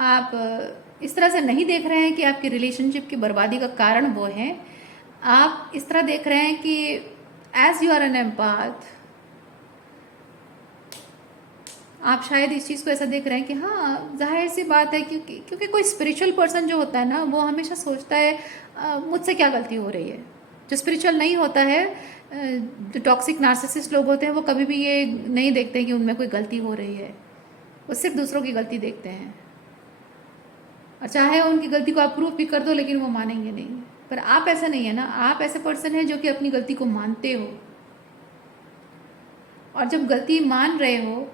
आप इस तरह से नहीं देख रहे हैं कि आपकी रिलेशनशिप की बर्बादी का कारण वो है। आप इस तरह देख रहे हैं कि as you are an empath, आप शायद इस चीज़ को ऐसा देख रहे हैं कि हाँ, जाहिर सी बात है, क्योंकि कोई स्पिरिचुअल पर्सन जो होता है ना, वो हमेशा सोचता है मुझसे क्या गलती हो रही है। जो स्पिरिचुअल नहीं होता है, जो टॉक्सिक नार्सिसिस्ट लोग होते हैं, वो कभी भी ये नहीं देखते कि उनमें कोई गलती हो रही है, वो सिर्फ दूसरों की गलती देखते हैं। और चाहे उनकी गलती को आप प्रूफ भी कर दो, लेकिन वो मानेंगे नहीं। पर आप ऐसा नहीं है ना, आप ऐसे पर्सन हैं जो कि अपनी गलती को मानते हो, और जब गलती मान रहे हो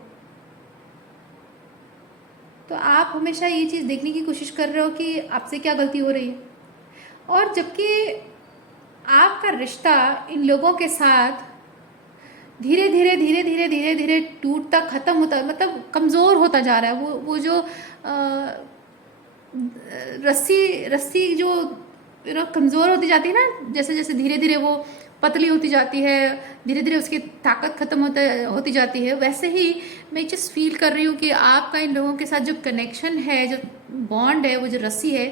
तो आप हमेशा ये चीज़ देखने की कोशिश कर रहे हो कि आपसे क्या गलती हो रही है। और जबकि आपका रिश्ता इन लोगों के साथ धीरे धीरे धीरे धीरे धीरे धीरे टूटता, ख़त्म होता, मतलब कमज़ोर होता जा रहा है। वो जो रस्सी जो कमज़ोर होती जाती है ना, जैसे जैसे धीरे धीरे वो पतली होती जाती है, धीरे धीरे उसकी ताकत खत्म होती जाती है। वैसे ही मैं जस्ट फील कर रही हूँ कि आपका इन लोगों के साथ जो कनेक्शन है, जो बॉन्ड है, वो जो रस्सी है,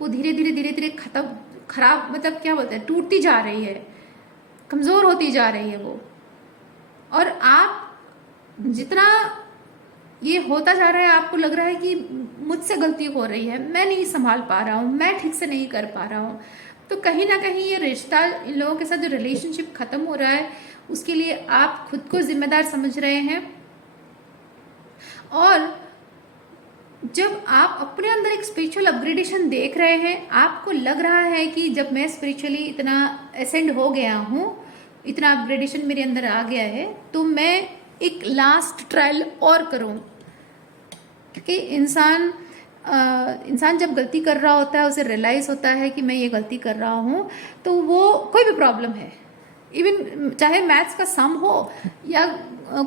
वो धीरे धीरे खत्म, खराब, मतलब क्या बोलते हैं, टूटती जा रही है, कमज़ोर होती जा रही है वो। और आप जितना ये होता जा रहा है, आपको लग रहा है कि मुझसे गलती हो रही है, मैं नहीं संभाल पा रहा हूँ, मैं ठीक से नहीं कर पा रहा हूँ। तो कहीं ना कहीं ये रिश्ता, इन लोगों के साथ जो रिलेशनशिप खत्म हो रहा है, उसके लिए आप खुद को जिम्मेदार समझ रहे हैं। और जब आप अपने अंदर एक स्पिरिचुअल अपग्रेडेशन देख रहे हैं, आपको लग रहा है कि जब मैं स्पिरिचुअली इतना असेंड हो गया हूँ, इतना अपग्रेडेशन मेरे अंदर आ गया है, तो मैं एक लास्ट ट्रायल और करूँ। क्योंकि इंसान जब गलती कर रहा होता है, उसे रियलाइज़ होता है कि मैं ये गलती कर रहा हूँ, तो वो कोई भी प्रॉब्लम है, इवन चाहे मैथ्स का सम हो या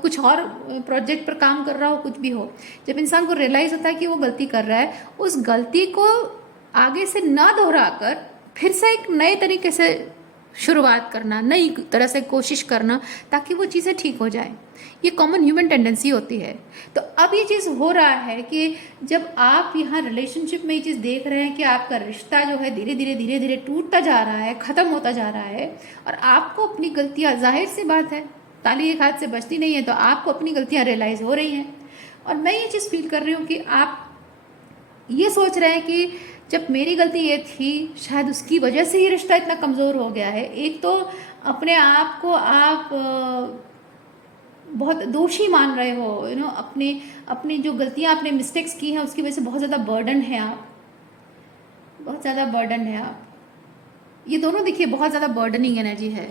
कुछ और प्रोजेक्ट पर काम कर रहा हो, कुछ भी हो, जब इंसान को रियलाइज़ होता है कि वो गलती कर रहा है, उस गलती को आगे से ना दोहराकर फिर से एक नए तरीके से शुरुआत करना, नई तरह से कोशिश करना, ताकि वो चीज़ें ठीक हो जाए। ये कॉमन ह्यूमन टेंडेंसी होती है। तो अब ये चीज़ हो रहा है कि जब आप यहाँ रिलेशनशिप में ये चीज़ देख रहे हैं कि आपका रिश्ता जो है धीरे धीरे टूटता जा रहा है, ख़त्म होता जा रहा है, और आपको अपनी गलतियाँ, जाहिर सी बात है, ताली एक हाथ से बचती नहीं है, तो आपको अपनी गलतियाँ रियलाइज़ हो रही हैं। और मैं ये चीज़ फील कर रही हूँ कि आप ये सोच रहे हैं कि जब मेरी गलती ये थी, शायद उसकी वजह से ये रिश्ता इतना कमज़ोर हो गया है। एक तो अपने आप को आप बहुत दोषी मान रहे हो, अपने अपनी जो गलतियाँ, आपने मिस्टेक्स की हैं, उसकी वजह से बहुत ज़्यादा बर्डन है आप, बहुत ज़्यादा बर्डन है आप। ये दोनों देखिए बहुत ज़्यादा बर्डनिंग एनर्जी है।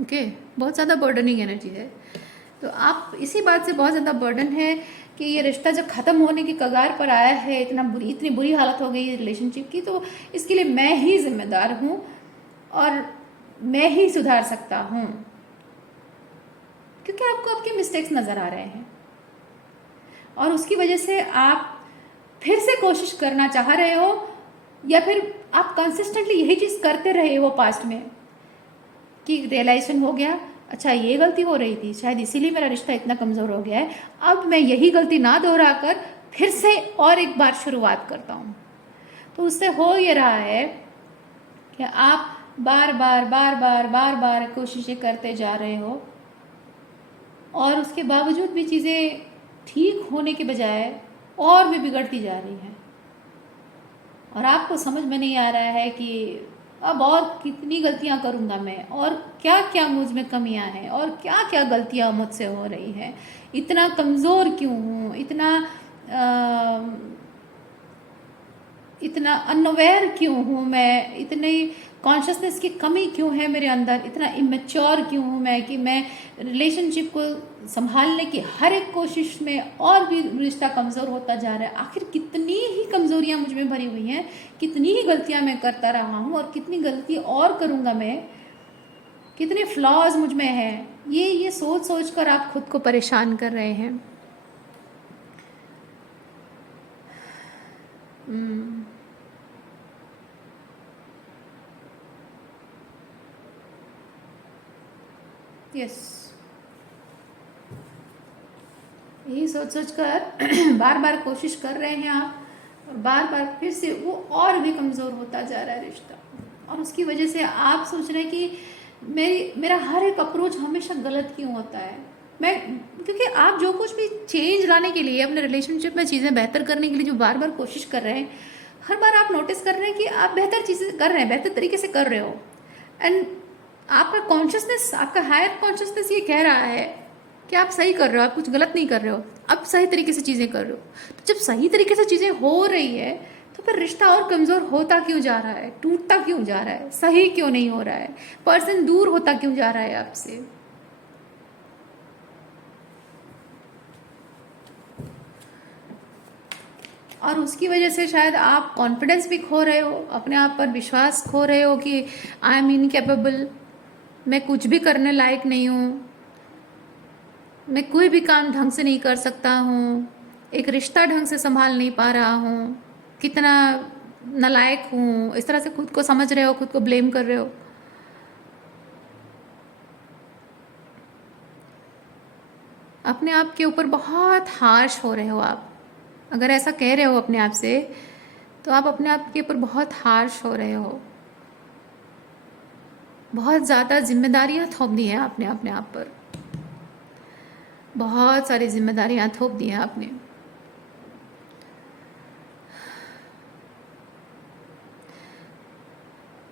ओके, बहुत ज़्यादा बर्डनिंग एनर्जी है। तो आप इसी बात से बहुत ज़्यादा बर्डन है कि ये रिश्ता जब ख़त्म होने की कगार पर आया है, इतनी बुरी हालत हो गई है रिलेशनशिप की, तो इसके लिए मैं ही जिम्मेदार हूँ और मैं ही सुधार सकता हूँ, क्योंकि आपको आपके मिस्टेक्स नज़र आ रहे हैं और उसकी वजह से आप फिर से कोशिश करना चाह रहे हो, या फिर आप कंसिस्टेंटली यही चीज़ करते रहे हो पास्ट में कि रियलाइजेशन हो गया, अच्छा ये गलती हो रही थी, शायद इसीलिए मेरा रिश्ता इतना कमज़ोर हो गया है, अब मैं यही गलती ना दोहरा कर फिर से और एक बार शुरुआत करता हूँ। तो उससे हो ये रहा है कि आप बार बार कोशिशें करते जा रहे हो, और उसके बावजूद भी चीज़ें ठीक होने के बजाय और भी बिगड़ती जा रही हैं, और आपको समझ में नहीं आ रहा है कि अब और कितनी गलतियां करूंगा मैं, और क्या क्या मुझ में कमियां हैं, और क्या क्या गलतियां मुझसे हो रही हैं, इतना कमज़ोर क्यों हूँ, इतना अनअवेयर क्यों हूँ मैं, इतनी कॉन्शियसनेस की कमी क्यों है मेरे अंदर, इतना इमेच्योर क्यों हूँ मैं कि मैं रिलेशनशिप को संभालने की हर एक कोशिश में और भी रिश्ता कमज़ोर होता जा रहा है। आखिर कितनी ही कमज़ोरियाँ मुझ में भरी हुई हैं, कितनी ही गलतियाँ मैं करता रहा हूँ, और कितनी गलती और करूँगा मैं, कितने फ्लॉज मुझ में हैं, ये सोच सोच कर आप खुद को परेशान कर रहे हैं। यस, यही सोच सोच कर बार बार कोशिश कर रहे हैं आप, और बार बार फिर से वो और भी कमज़ोर होता जा रहा है रिश्ता, और उसकी वजह से आप सोच रहे हैं कि मेरा हर एक अप्रोच हमेशा गलत क्यों होता है। क्योंकि आप जो कुछ भी चेंज लाने के लिए, अपने रिलेशनशिप में चीज़ें बेहतर करने के लिए जो बार बार कोशिश कर रहे हैं, हर बार आप नोटिस कर रहे हैं कि आप बेहतर चीज़ें कर रहे हैं, बेहतर तरीके से कर रहे हो, एंड आपका कॉन्शियसनेस, आपका हायर कॉन्शियसनेस ये कह रहा है कि आप सही कर रहे हो, आप कुछ गलत नहीं कर रहे हो, आप सही तरीके से चीज़ें कर रहे हो। तो जब सही तरीके से चीज़ें हो रही है, तो फिर रिश्ता और कमज़ोर होता क्यों जा रहा है, टूटता क्यों जा रहा है, सही क्यों नहीं हो रहा है, पर्सन दूर होता क्यों जा रहा है आपसे। और उसकी वजह से शायद आप कॉन्फिडेंस भी खो रहे हो, अपने आप पर विश्वास खो रहे हो कि आई एम इनकेपेबल, मैं कुछ भी करने लायक नहीं हूँ, मैं कोई भी काम ढंग से नहीं कर सकता हूँ, एक रिश्ता ढंग से संभाल नहीं पा रहा हूँ, कितना नालायक हूँ, इस तरह से खुद को समझ रहे हो, खुद को ब्लेम कर रहे हो। अपने आप के ऊपर बहुत हार्श हो रहे हो आप। अगर ऐसा कह रहे हो अपने आप से, तो आप अपने आप के ऊपर बहुत हार्श हो रहे हो। बहुत ज़्यादा जिम्मेदारियाँ थोप दी हैं आपने अपने आप पर, बहुत सारी जिम्मेदारियाँ थोप दी हैं आपने।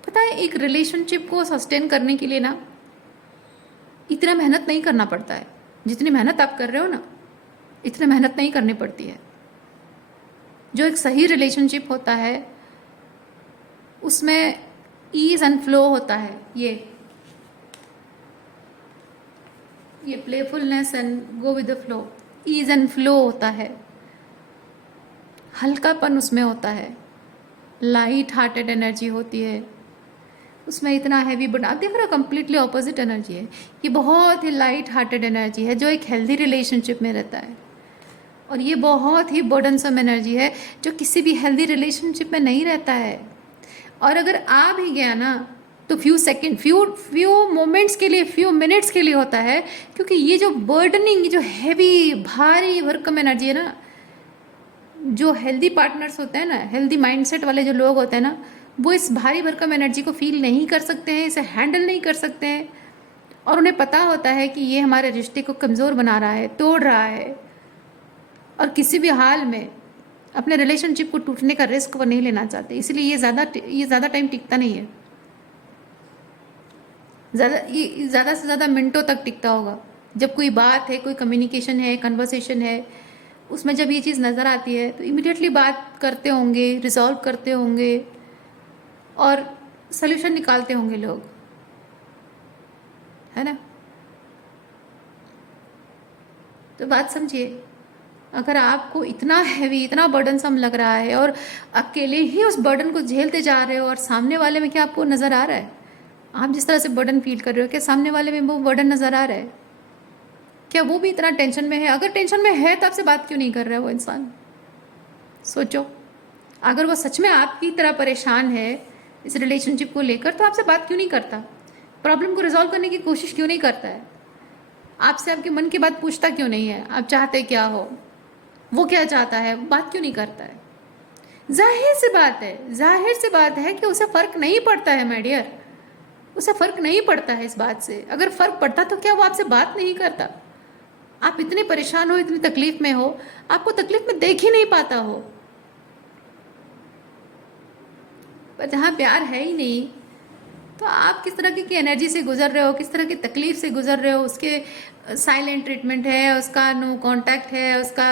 पता है, एक रिलेशनशिप को सस्टेन करने के लिए ना इतना मेहनत नहीं करना पड़ता है। जितनी मेहनत आप कर रहे हो ना, इतनी मेहनत नहीं करनी पड़ती है। जो एक सही रिलेशनशिप होता है उसमें ईज एंड फ्लो होता है। ये playfulness and go with the flow, ease and flow होता है, हल्कापन उसमें होता है, लाइट हार्टेड एनर्जी होती है उसमें। इतना हैवी बट आप देख रहे हो, कंप्लीटली ऑपोजिट एनर्जी है। ये बहुत ही लाइट हार्टेड एनर्जी है जो एक हेल्दी रिलेशनशिप में रहता है। और ये बहुत ही बर्डनसम एनर्जी है जो किसी भी हेल्दी रिलेशनशिप में नहीं रहता है। और अगर आ भी गया ना, तो फ्यू सेकेंड, फ्यू मोमेंट्स के लिए, फ्यू मिनट्स के लिए होता है। क्योंकि ये जो बर्डनिंग, जो हैवी भारी भरकम एनर्जी है ना, जो हेल्दी पार्टनर्स होते हैं ना, हेल्दी माइंडसेट वाले जो लोग होते हैं ना, वो इस भारी भरकम एनर्जी को फील नहीं कर सकते हैं, इसे हैंडल नहीं कर सकते हैं। और उन्हें पता होता है कि ये हमारे रिश्ते को कमज़ोर बना रहा है, तोड़ रहा है, और किसी भी हाल में अपने रिलेशनशिप को टूटने का रिस्क वो नहीं लेना चाहते। इसलिए ये ज़्यादा टाइम टिकता नहीं है। ये ज़्यादा से ज़्यादा मिनटों तक टिकता होगा। जब कोई बात है, कोई कम्युनिकेशन है, कन्वर्सेशन है, उसमें जब ये चीज़ नज़र आती है तो इमिडिएटली बात करते होंगे, रिजॉल्व करते होंगे और सोल्यूशन निकालते होंगे लोग, है ना। तो बात समझिए, अगर आपको इतना हैवी, इतना बर्डनसम लग रहा है और अकेले ही उस बर्डन को झेलते जा रहे हो, और सामने वाले में क्या आपको नज़र आ रहा है? आप जिस तरह से बर्डन फील कर रहे हो, क्या सामने वाले में वो बर्डन नज़र आ रहा है? क्या वो भी इतना टेंशन में है? अगर टेंशन में है तो आपसे बात क्यों नहीं कर रहा है वो इंसान? सोचो, अगर वो सच में आपकी तरह परेशान है इस रिलेशनशिप को लेकर, तो आपसे बात क्यों नहीं करता? प्रॉब्लम को रिजॉल्व करने की कोशिश क्यों नहीं करता है? आपसे आपके मन की बात पूछता क्यों नहीं है? आप चाहते क्या हो, वो क्या चाहता है, बात क्यों नहीं करता है? जाहिर सी बात है कि उसे फ़र्क नहीं पड़ता है माय डियर। उसे फ़र्क नहीं पड़ता है इस बात से। अगर फ़र्क पड़ता तो क्या वो आपसे बात नहीं करता? आप इतने परेशान हो, इतनी तकलीफ में हो, आपको तकलीफ में देख ही नहीं पाता हो। पर जहाँ प्यार है ही नहीं, तो आप किस तरह की एनर्जी से गुजर रहे हो, किस तरह की तकलीफ से गुजर रहे हो। उसके साइलेंट ट्रीटमेंट है, उसका नो कांटेक्ट है, उसका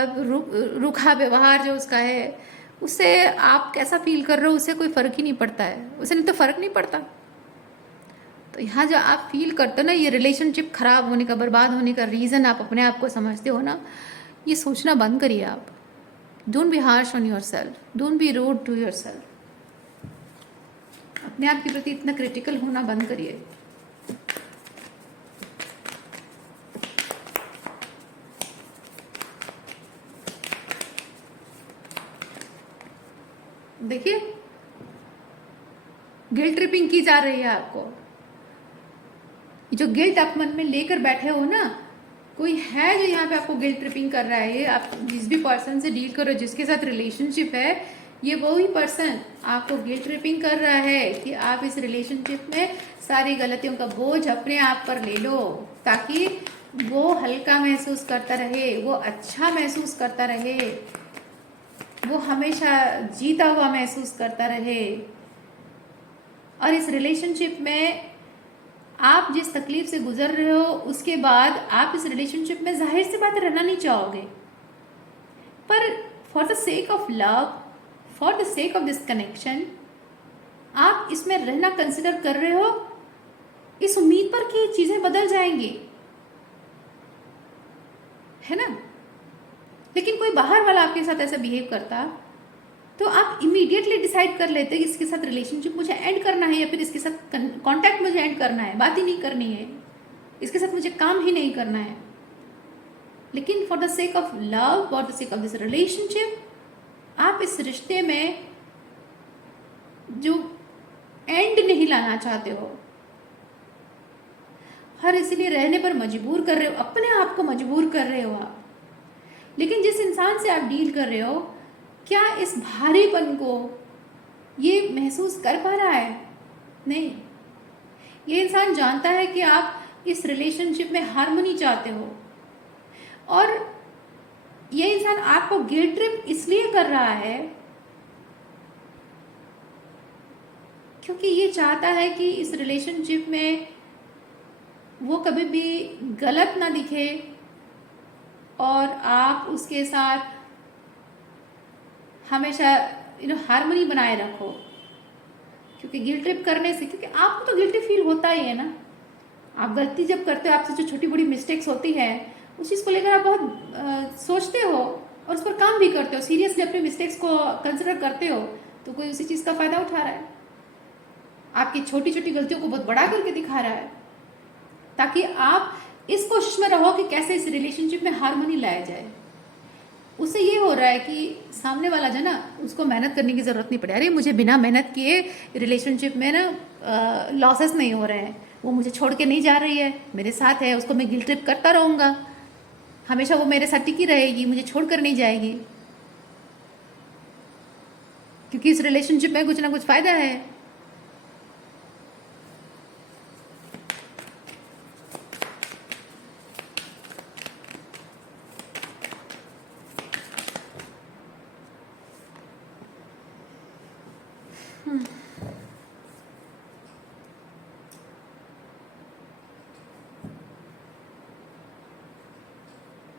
रूखा व्यवहार जो उसका है, उससे आप कैसा फील कर रहे हो, उससे कोई फ़र्क ही नहीं पड़ता है। उसे नहीं तो फ़र्क नहीं पड़ता। तो यहाँ जो आप फील करते हो ना, ये रिलेशनशिप ख़राब होने का, बर्बाद होने का रीज़न आप अपने आप को समझते हो ना, ये सोचना बंद करिए आप। Don't be harsh on yourself, don't be rude to yourself. अपने आप के प्रति इतना क्रिटिकल होना बंद करिए। देखिए, गिल्ट ट्रिपिंग की जा रही है आपको। जो गिल्ट आप मन में लेकर बैठे हो ना, कोई है जो यहाँ पे आपको गिल्ट ट्रिपिंग कर रहा है। आप जिस भी पर्सन से डील करो, जिसके साथ रिलेशनशिप है, ये वही पर्सन आपको गिल्ट ट्रिपिंग कर रहा है कि आप इस रिलेशनशिप में सारी गलतियों का बोझ अपने आप पर ले लो, ताकि वो हल्का महसूस करता रहे, वो अच्छा महसूस करता रहे, वो हमेशा जीता हुआ महसूस करता रहे। और इस रिलेशनशिप में आप जिस तकलीफ से गुजर रहे हो, उसके बाद आप इस रिलेशनशिप में जाहिर सी बात रहना नहीं चाहोगे। पर for the sake of love, for the sake of this connection, आप इसमें रहना कंसिडर कर रहे हो, इस उम्मीद पर कि चीज़ें बदल जाएंगी, है ना। लेकिन कोई बाहर वाला आपके साथ ऐसा बिहेव करता, तो आप इमीडिएटली डिसाइड कर लेते कि इसके साथ रिलेशनशिप मुझे एंड करना है, या फिर इसके साथ कांटेक्ट मुझे एंड करना है, बात ही नहीं करनी है, इसके साथ मुझे काम ही नहीं करना है। लेकिन for the sake of love, for the sake of this relationship, आप इस रिश्ते में जो एंड नहीं लाना चाहते हो, हर इसीलिए रहने पर मजबूर कर रहे हो, अपने आप को मजबूर कर रहे हो आप। लेकिन जिस इंसान से आप डील कर रहे हो, क्या इस भारीपन को ये महसूस कर पा रहा है? नहीं। ये इंसान जानता है कि आप इस रिलेशनशिप में हार्मनी चाहते हो, और ये इंसान आपको गिल्ट ट्रिप इसलिए कर रहा है क्योंकि ये चाहता है कि इस रिलेशनशिप में वो कभी भी गलत ना दिखे और आप उसके साथ हमेशा हार्मनी बनाए रखो। क्योंकि गिल्ट ट्रिप करने से, क्योंकि आपको तो गिल्टी फील होता ही है ना, आप गलती जब करते हो, आपसे जो छोटी बड़ी मिस्टेक्स होती है उस चीज़ को लेकर आप बहुत सोचते हो और उस पर काम भी करते हो, सीरियसली अपनी मिस्टेक्स को कंसिडर करते हो, तो कोई उसी चीज़ का फ़ायदा उठा रहा है, आपकी छोटी छोटी गलतियों को बहुत बड़ा करके दिखा रहा है, ताकि आप इस कोशिश में रहो कि कैसे इस रिलेशनशिप में हार्मनी लाया जाए। उससे ये हो रहा है कि सामने वाला जो ना, उसको मेहनत करने की ज़रूरत नहीं पड़े। अरे मुझे बिना मेहनत किए रिलेशनशिप में ना लॉसेस नहीं हो रहे हैं, वो मुझे छोड़ के नहीं जा रही है, मेरे साथ है, उसको मैं गिल्ट ट्रिप करता रहूँगा, हमेशा वो मेरे साथ टिकी रहेगी, मुझे छोड़ कर नहीं जाएगी, क्योंकि इस रिलेशनशिप में कुछ ना कुछ फ़ायदा है।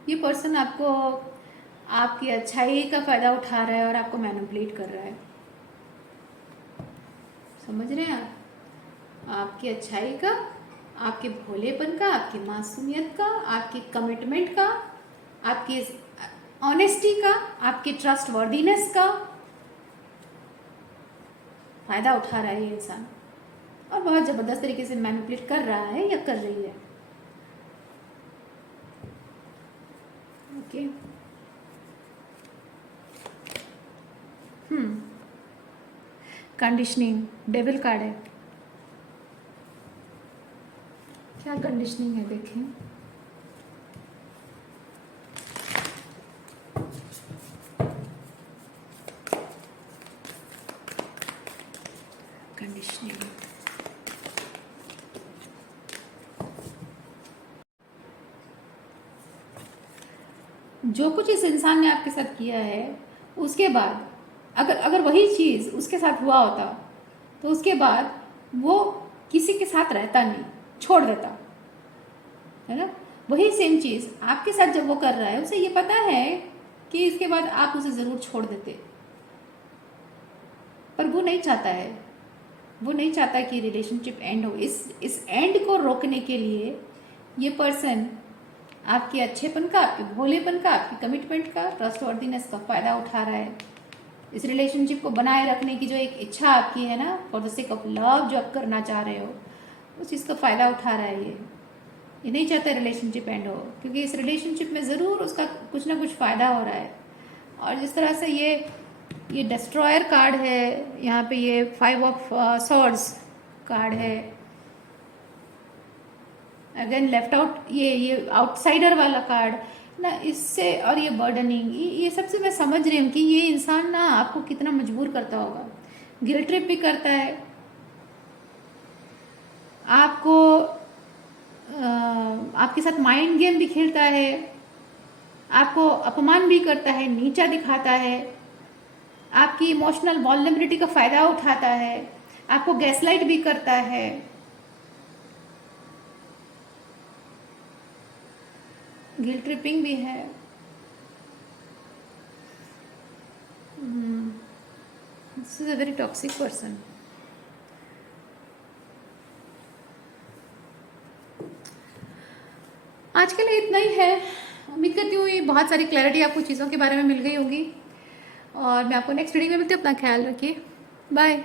ये पर्सन आपको, आपकी अच्छाई का फ़ायदा उठा रहा है और आपको मैनिपुलेट कर रहा है। समझ रहे हैं आप? आपकी अच्छाई का, आपके भोलेपन का, आपकी मासूमियत का, आपकी कमिटमेंट का, आपकी ऑनेस्टी का, आपकी ट्रस्ट वर्दीनेस का फ़ायदा उठा रहा है ये इंसान, और बहुत ज़बरदस्त तरीके से मैनिपुलेट कर रहा है या कर रही है। ओके। कंडीशनिंग, डेविल कार्ड है। क्या कंडीशनिंग है देखें। कंडीशनिंग, जो कुछ इस इंसान ने आपके साथ किया है, उसके बाद अगर वही चीज़ उसके साथ हुआ होता तो उसके बाद वो किसी के साथ रहता नहीं, छोड़ देता, है ना। वही सेम चीज़ आपके साथ जब वो कर रहा है, उसे ये पता है कि इसके बाद आप उसे ज़रूर छोड़ देते, पर वो नहीं चाहता है, वो नहीं चाहता कि रिलेशनशिप एंड हो। इस एंड को रोकने के लिए ये पर्सन आपके अच्छेपन का, आपके भोलेपन का, आपकी कमिटमेंट का, ट्रस्टवर्दीनेस का फ़ायदा उठा रहा है। इस रिलेशनशिप को बनाए रखने की जो एक इच्छा आपकी है ना, for the sake of love जो आप करना चाह रहे हो, उस चीज़ का फ़ायदा उठा रहा है ये नहीं चाहता रिलेशनशिप एंड हो, क्योंकि इस रिलेशनशिप में ज़रूर उसका कुछ ना कुछ फ़ायदा हो रहा है। और जिस तरह से ये डिस्ट्रॉयर कार्ड है, यहाँ पे ये 5 ऑफ सॉर्ड्स कार्ड है, अगेन लेफ्ट आउट, ये आउटसाइडर वाला कार्ड ना, इससे और ये बर्डनिंग, ये सबसे मैं समझ रही हूँ कि ये इंसान ना आपको कितना मजबूर करता होगा, गिल्ट ट्रिप भी करता है आपको, आपके साथ माइंड गेम भी खेलता है, आपको अपमान भी करता है, नीचा दिखाता है, आपकी इमोशनल वल्नरेबिलिटी का फ़ायदा उठाता है, आपको गैसलाइट भी करता है, गिल्ट ट्रिपिंग भी है। This is a very toxic person. आज के लिए इतना ही है। उम्मीद करती हूँ ये बहुत सारी क्लैरिटी आपको चीज़ों के बारे में मिल गई होगी, और मैं आपको नेक्स्ट वीडियो में मिलती हूँ। अपना ख्याल रखिए, बाय।